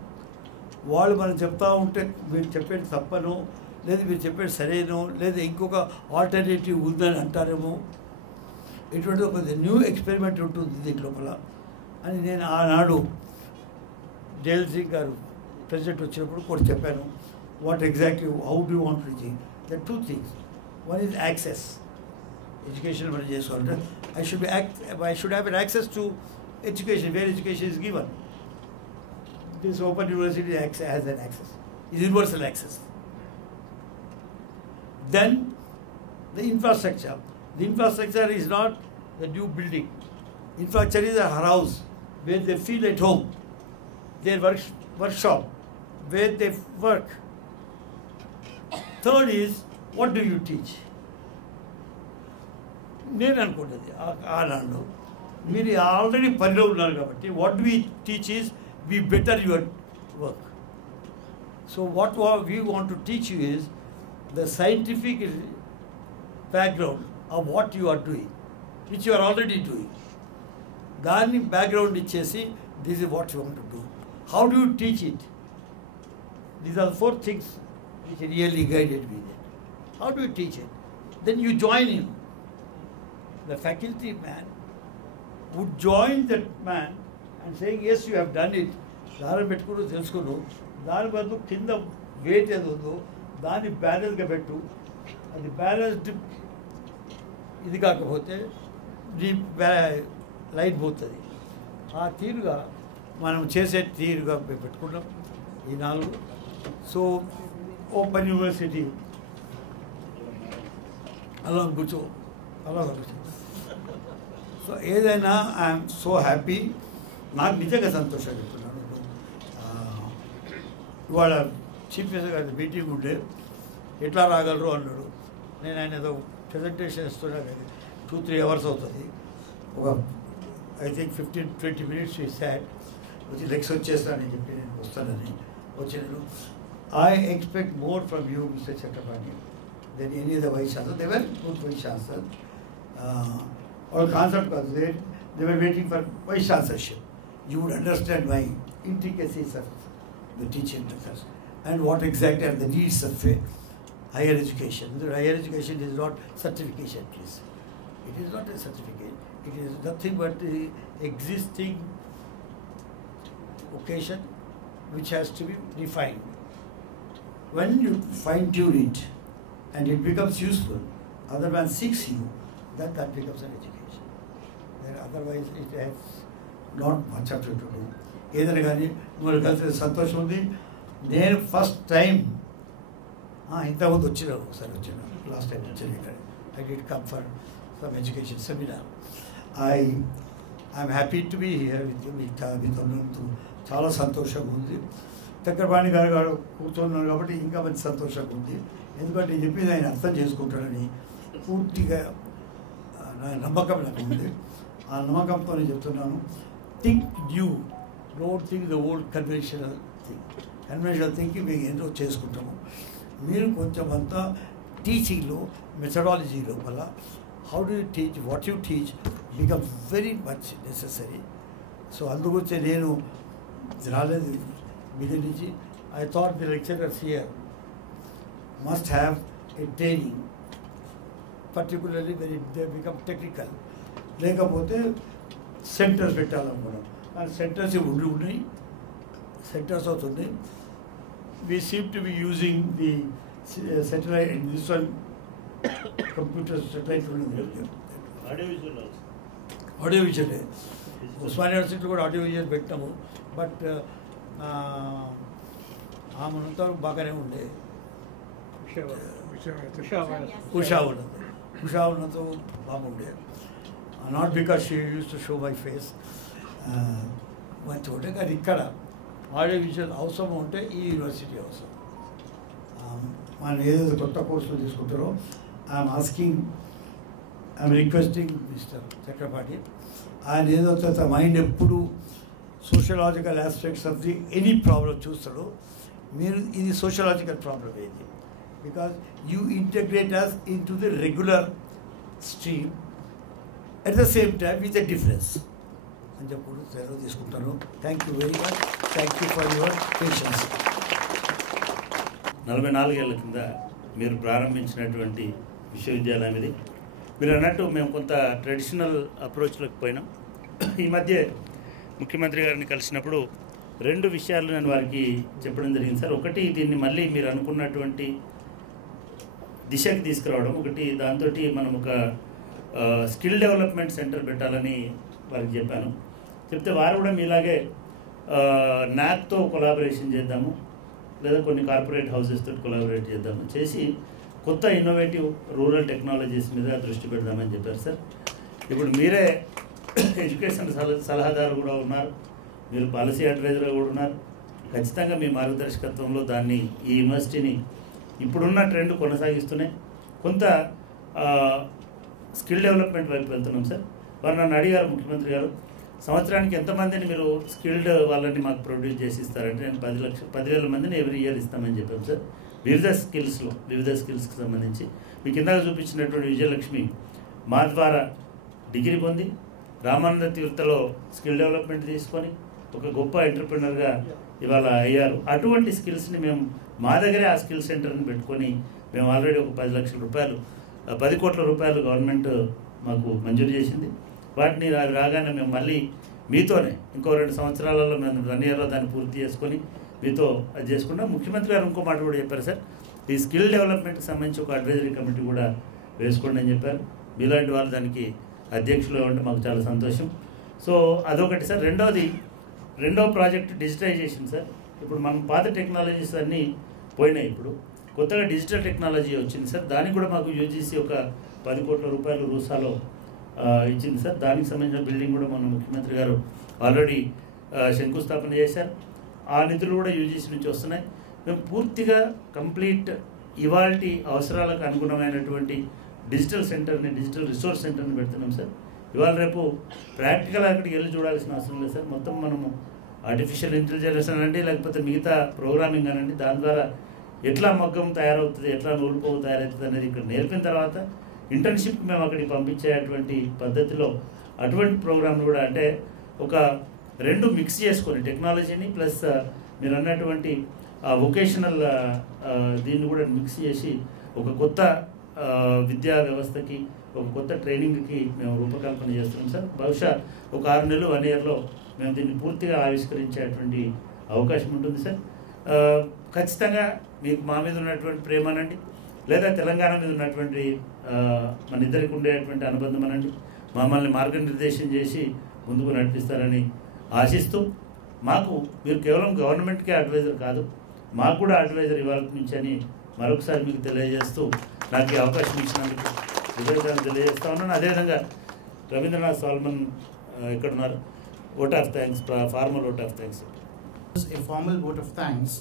వాళ్ళు మనం చెప్తా ఉంటే మీరు చెప్పేది తప్పను, లేదు మీరు చెప్పేది సరేనో, లేదా ఇంకొక ఆల్టర్నేటివ్ ఉందని అంటారేమో. ఇటువంటి ఒక న్యూ ఎక్స్పెరిమెంట్ ఉంటుంది దీని లోపల అని నేను ఆనాడు డేల్ సింగ్ గారు ప్రెసిడెంట్ వచ్చినప్పుడు కూడా చెప్పాను. What exactly how do want teaching? The 2 things. One is access. Education మనం చేసుకోవాలంటే I should have an access to education, where education is given. This Open University has an access, is universal access. Then the infrastructure. The infrastructure is not the new building. Infrastructure is a house where they feel at home, their workshop, where they work. Third is, what do you teach? నేను అనుకుంటుంది ఆనాడు మీరు already పనిలో ఉన్నారు కాబట్టి what we teach is be better your work. So what we want to teach you is the scientific background of what you are doing, which you are already doing. Dani background ichesi, this is what you want to do. How do you teach it? These are 4 things which really guided me then. How do you teach it? Then you join in. the faculty man would join that man and saying, yes, you have done it. దాని పెట్టుకుని తెలుసుకును, దాని బదులు కింద wait ఏది ఉందో దాన్ని బ్యాలెన్స్గా పెట్టు, అది బ్యాలెన్స్డ్ ఇది కాకపోతే నీ లైట్ పోతుంది. ఆ తీరుగా మనం చేసే తీరుగా పెట్టుకుంటాం ఈ 4. సో ఓపెన్ యూనివర్సిటీ అలా కూర్చో. సో ఏదైనా ఐఎమ్ సో హ్యాపీ. నాకు నిజంగా సంతోషంగా చెప్తున్నాను. ఇవాళ చీఫ్ మినిస్టర్ గారి మీటింగ్ ఉంటే ఎట్లా రాగలరు అన్నాడు. నేను ఆయన ఏదో ప్రజెంటేషన్ ఇస్తున్నా కానీ 2-3 hours అవుతుంది. ఒక ఐ థింక్ 15-20 minutes సాట్ వచ్చి లెక్స్ వచ్చేస్తానని చెప్పి నేను వస్తానని వచ్చాను. I expect more from you mister Chakrapani then any other vice chancellor. They were good vice chancellor. Our concept was there. They were waiting for vice chancellorship. You would understand my intricacies of the teaching methods and what exactly are the needs of higher education. The higher education is not certification, please. It is not a certificate. It is nothing but the existing occasion which has to be refined. When you fine tune it and it becomes useful, other man seeks you, then that becomes an education. Then otherwise it has not much of it to do. ఏదైనా కానీ నువ్వు కలిసి సంతోషం ఉంది. నేను first time ఇంతకుముందు వచ్చినాను, ఒకసారి వచ్చాను, లాస్ట్ టైం వచ్చాను ఇక్కడ. I did come for some education seminar. I'm happy to be here with ఉన్నందుకు చాలా సంతోషంగా ఉంది. చక్రపాణి గారు కూర్చున్నారు కాబట్టి ఇంకా మంచి సంతోషంగా ఉంది. ఎందుకంటే నేను చెప్పింది ఆయన అర్థం చేసుకుంటాడని పూర్తిగా నా నమ్మకం నాకు ఉంది. ఆ నమ్మకంతో నేను చెప్తున్నాను. Think new, don't think the old conventional thing. Conventional thinking మేము ఏంటో చేసుకుంటాము. మీరు కొంచెం అంతా టీచింగ్లో మెథడాలజీ లోపల how do you teach, what you teach become very much necessary. So అందుగురించి నేను రాలేదు బిగిన్ నుంచి. I thought the lecturers here must have a training, particularly very they become technical. లేకపోతే సెంటర్స్ పెట్టాలనుకున్నాం. ఆ సెంటర్స్ ఉన్నాయి, సెంటర్స్ అవుతున్నాయి. We seem to be using the satellite, and this one computer satellite audio visual. Osmania యూనివర్సిటీలో కూడా audio visual పెట్టాము. But ఆమెనంతా బాగానే ఉండే. ఉషా ఉన్నతో బాగుండే. Not because she use to show my face. మంచి ఉంటే కానీ ఇక్కడ ఆడియో విజువల్ అవసరం ఉంటే ఈ యూనివర్సిటీ అవసరం. మనం ఏదైతే కొత్త కోర్సులు తీసుకుంటారో ఐఎమ్ రిక్వెస్టింగ్ మిస్టర్ చక్రపాణి, ఆయన ఏదైతే తన మైండ్ ఎప్పుడు sociological aspects of the any problem చూస్తాడో, మీరు ఇది సోషలాజికల్ ప్రాబ్లం ఏది, because you integrate us into the regular stream at the same time with a difference అని చెప్పి సెలవు తీసుకుంటాను. Thank you very much. Thank you for your patience. 44 ఏళ్ల కింద మీరు ప్రారంభించినటువంటి విశ్వవిద్యాలయం ఇది. మీరు అన్నట్టు మేము కొంత ట్రెడిషనల్ అప్రోచ్లోకి పోయినాం. ఈ మధ్య ముఖ్యమంత్రి గారిని కలిసినప్పుడు 2 విషయాలు నేను వారికి చెప్పడం జరిగింది సార్. ఒకటి, దీన్ని మళ్ళీ మీరు అనుకున్నటువంటి దిశకి తీసుకురావడం. ఒకటి, దాంతో మనం ఒక స్కిల్ డెవలప్మెంట్ సెంటర్ పెట్టాలని వారికి చెప్పాను. చెప్తే వారు కూడా మీలాగే నాక్తో కొలాబరేషన్ చేద్దాము, లేదా కొన్ని కార్పొరేట్ హౌసెస్తో కొలాబరేట్ చేద్దాము, చేసి కొత్త ఇన్నోవేటివ్ రూరల్ టెక్నాలజీస్ మీద దృష్టి పెడదామని చెప్పారు సార్. ఇప్పుడు మీరే ఎడ్యుకేషన్ సలహాదారు కూడా ఉన్నారు, మీరు పాలసీ అడ్వైజర్గా కూడా ఉన్నారు. ఖచ్చితంగా మీ మార్గదర్శకత్వంలో దాన్ని, ఈ యూనివర్సిటీని ఇప్పుడున్న ట్రెండ్ కొనసాగిస్తూనే కొంత స్కిల్ డెవలప్మెంట్ వైపు వెళ్తున్నాం సార్. వారు నన్ను అడిగారు, ముఖ్యమంత్రి గారు సంవత్సరానికి ఎంతమందిని మీరు స్కిల్డ్ వాళ్ళని మాకు ప్రొడ్యూస్ చేసి ఇస్తారంటే, నేను 10,000 మందిని ఎవ్రీ ఇయర్ ఇస్తామని చెప్పాము సార్. వివిధ స్కిల్స్కి సంబంధించి మీ కింద చూపించినటువంటి విజయలక్ష్మి మా ద్వారా డిగ్రీ పొంది రామానంద తీర్థలో స్కిల్ డెవలప్మెంట్ తీసుకొని ఒక గొప్ప ఎంటర్ప్రినర్గా ఇవాళ అయ్యారు. అటువంటి స్కిల్స్ని మేము మా దగ్గరే ఆ స్కిల్ సెంటర్ని పెట్టుకొని మేము ఆల్రెడీ ఒక 10 లక్షల రూపాయలు 10 కోట్ల రూపాయలు గవర్నమెంట్ మాకు మంజూరు చేసింది. వాటిని రాగానే మేము మళ్ళీ మీతోనే ఇంకో 2 సంవత్సరాలలో మేము 1 ఇయర్లో దాన్ని పూర్తి చేసుకొని మీతో అది చేసుకున్నాం. ముఖ్యమంత్రి గారు ఇంకో మాట కూడా చెప్పారు సార్, ఈ స్కిల్ డెవలప్మెంట్కి సంబంధించి ఒక అడ్వైజరీ కమిటీ కూడా వేసుకోండి అని చెప్పారు. మీలాంటి వాళ్ళు దానికి అధ్యక్షులు ఉంటే మాకు చాలా సంతోషం. సో అదొకటి సార్. రెండో ప్రాజెక్ట్ డిజిటలైజేషన్ సార్. ఇప్పుడు మనం పాత టెక్నాలజీస్ అన్నీ పోయినాయి, ఇప్పుడు కొత్తగా డిజిటల్ టెక్నాలజీ వచ్చింది సార్. దానికి కూడా మాకు యూజీసీ ఒక 10 కోట్ల రూపాయలు రూసాలో ఇచ్చింది సార్. దానికి సంబంధించిన బిల్డింగ్ కూడా మన ముఖ్యమంత్రి గారు ఆల్రెడీ శంకుస్థాపన చేశారు. ఆ నిధులు కూడా యూజీసీ నుంచి వస్తున్నాయి. మేము పూర్తిగా కంప్లీట్ ఇవాల్టి అవసరాలకు అనుగుణమైనటువంటి డిజిటల్ సెంటర్ని, డిజిటల్ రిసోర్స్ సెంటర్ని పెడుతున్నాం సార్. ఇవాళ రేపు ప్రాక్టికల్ అక్కడికి వెళ్ళి చూడాల్సిన అవసరం లేదు సార్. మొత్తం మనము ఆర్టిఫిషియల్ ఇంటెలిజెన్స్ అనండి, లేకపోతే మిగతా ప్రోగ్రామింగ్ అనండి, దాని ద్వారా ఎట్లా మగ్గం తయారవుతుంది, ఎట్లా నూలుపోగు తయారవుతుంది అనేది ఇక్కడ నేర్పిన తర్వాత ఇంటర్న్షిప్కి మేము అక్కడికి పంపించేటువంటి పద్ధతిలో అటువంటి ప్రోగ్రాంలు కూడా, అంటే ఒక 2 మిక్స్ చేసుకొని టెక్నాలజీని ప్లస్ మీరు అన్నటువంటి వొకేషనల్ దీన్ని కూడా మిక్స్ చేసి ఒక కొత్త విద్యా వ్యవస్థకి, ఒక కొత్త ట్రైనింగ్కి మేము రూపకల్పన చేస్తున్నాం సార్. బహుశా ఒక 6 నెలలు 1 ఇయర్లో మేము దీన్ని పూర్తిగా ఆవిష్కరించేటువంటి అవకాశం ఉంటుంది సార్. ఖచ్చితంగా మీకు మా మీద ఉన్నటువంటి ప్రేమ అనండి, లేదా తెలంగాణ మీద ఉన్నటువంటి మన ఇద్దరికి ఉండేటువంటి అనుబంధం అనండి, మమ్మల్ని మార్గనిర్దేశం చేసి ముందుకు నడిపిస్తారని ఆశిస్తూ, మాకు మీరు కేవలం గవర్నమెంట్కే అడ్వైజర్ కాదు, మాకు కూడా అడ్వైజర్ ఇవాళ నుంచి అని మరొకసారి మీకు తెలియజేస్తూ నాకు ఈ అవకాశం ఇచ్చినందుకు కృతజ్ఞతలు తెలియజేస్తా ఉన్నాను. అదేవిధంగా రవీంద్రనాథ్ సాల్మన్ ఇక్కడ ఉన్నారు. vote of thanks, formal vote of thanks. A formal vote of thanks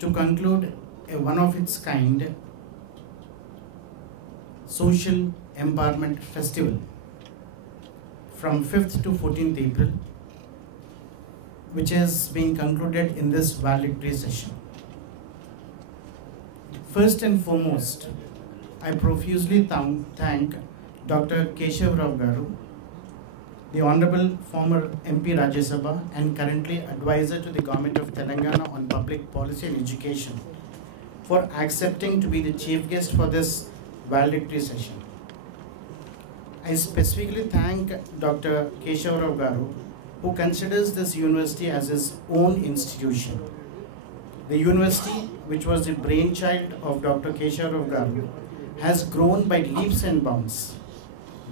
to conclude a one of its kind social empowerment festival from 5th to 14th April, which has been concluded in this valedictory session. First and foremost, I profusely thank Dr. Keshav Rao Garu, the Honorable former MP Rajya Sabha and currently advisor to the Government of Telangana on Public Policy and Education, for accepting to be the chief guest for this valedictory session. I specifically thank Dr. Keshav Rao Garu, who considers this university as his own institution. The university, which was the brainchild of Dr. Keshav Rao Garu, has grown by leaps and bounds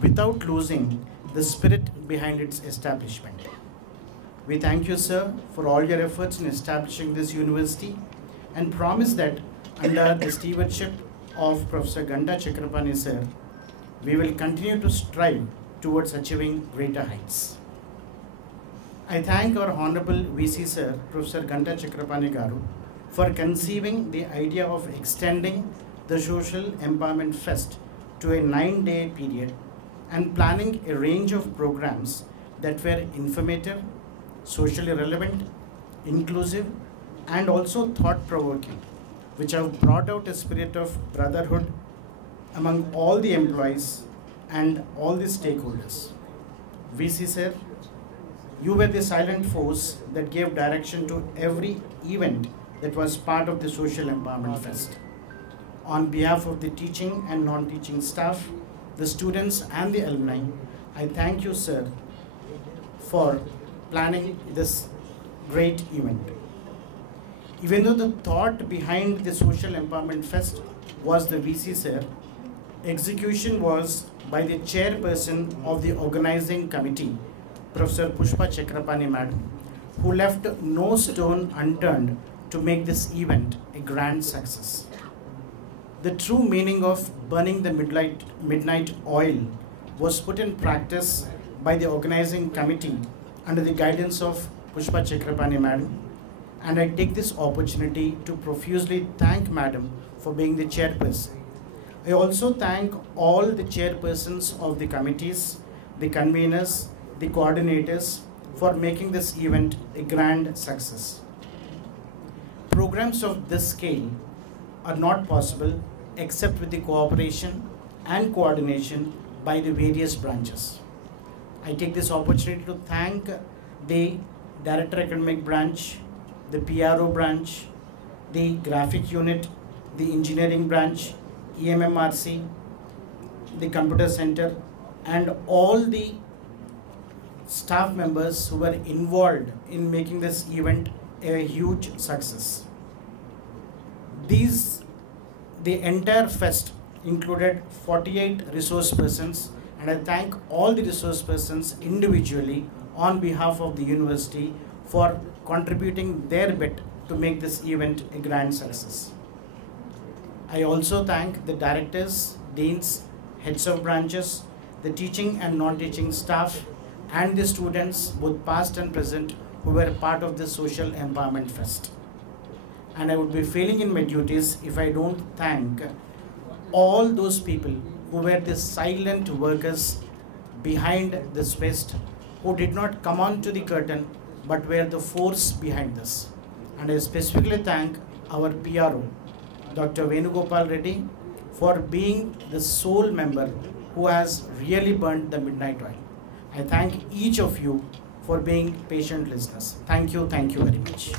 without losing the spirit behind its establishment. We thank you, sir, for all your efforts in establishing this university and promise that under the stewardship of Professor Ganta Chakrapani, sir, we will continue to strive towards achieving greater heights. I thank our Honorable VC, sir, Professor Ganta Chakrapani Garu, for conceiving the idea of extending the Social Empowerment Fest to a 9-day period and planning a range of programs that were informative, socially relevant, inclusive, and also thought-provoking, which have brought out a spirit of brotherhood among all the employees and all the stakeholders. VC sir, you were the silent force that gave direction to every event that was part of the Social Empowerment Fest. On behalf of the teaching and non-teaching staff, the students and the alumni, I thank you, sir, for planning this great event. Even though the thought behind the Social Empowerment Fest was the VC, sir, execution was by the chairperson of the organizing committee, Professor Pushpa Chakrapani Madam, who left no stone unturned to make this event a grand success. The true meaning of burning the midnight oil was put in practice by the organizing committee under the guidance of Pushpa Chakrapani Madam, and I take this opportunity to profusely thank Madam for being the chairperson. I also thank all the chairpersons of the committees, the conveners, the coordinators for making this event a grand success. Programs of this scale are not possible except with the cooperation and coordination by the various branches. I take this opportunity to thank the Director Academic Branch, the PRO branch, the Graphic Unit, the Engineering Branch, EMMRC, the Computer Center, and all the staff members who were involved in making this event a huge success. The entire fest included 48 resource persons, and I thank all the resource persons individually on behalf of the university for contributing their bit to make this event a grand success. I also thank the directors, deans, heads of branches, the teaching and non-teaching staff, and the students, both past and present, who were part of this Social Empowerment Fest. And I would be failing in my duties if I don't thank all those people who were the silent workers behind this fest, who did not come onto the curtain but were the force behind this. And I specifically thank our PRO, Dr. Venugopal Reddy, for being the sole member who has really burnt the midnight oil. I thank each of you for being patient listeners. Thank you very much.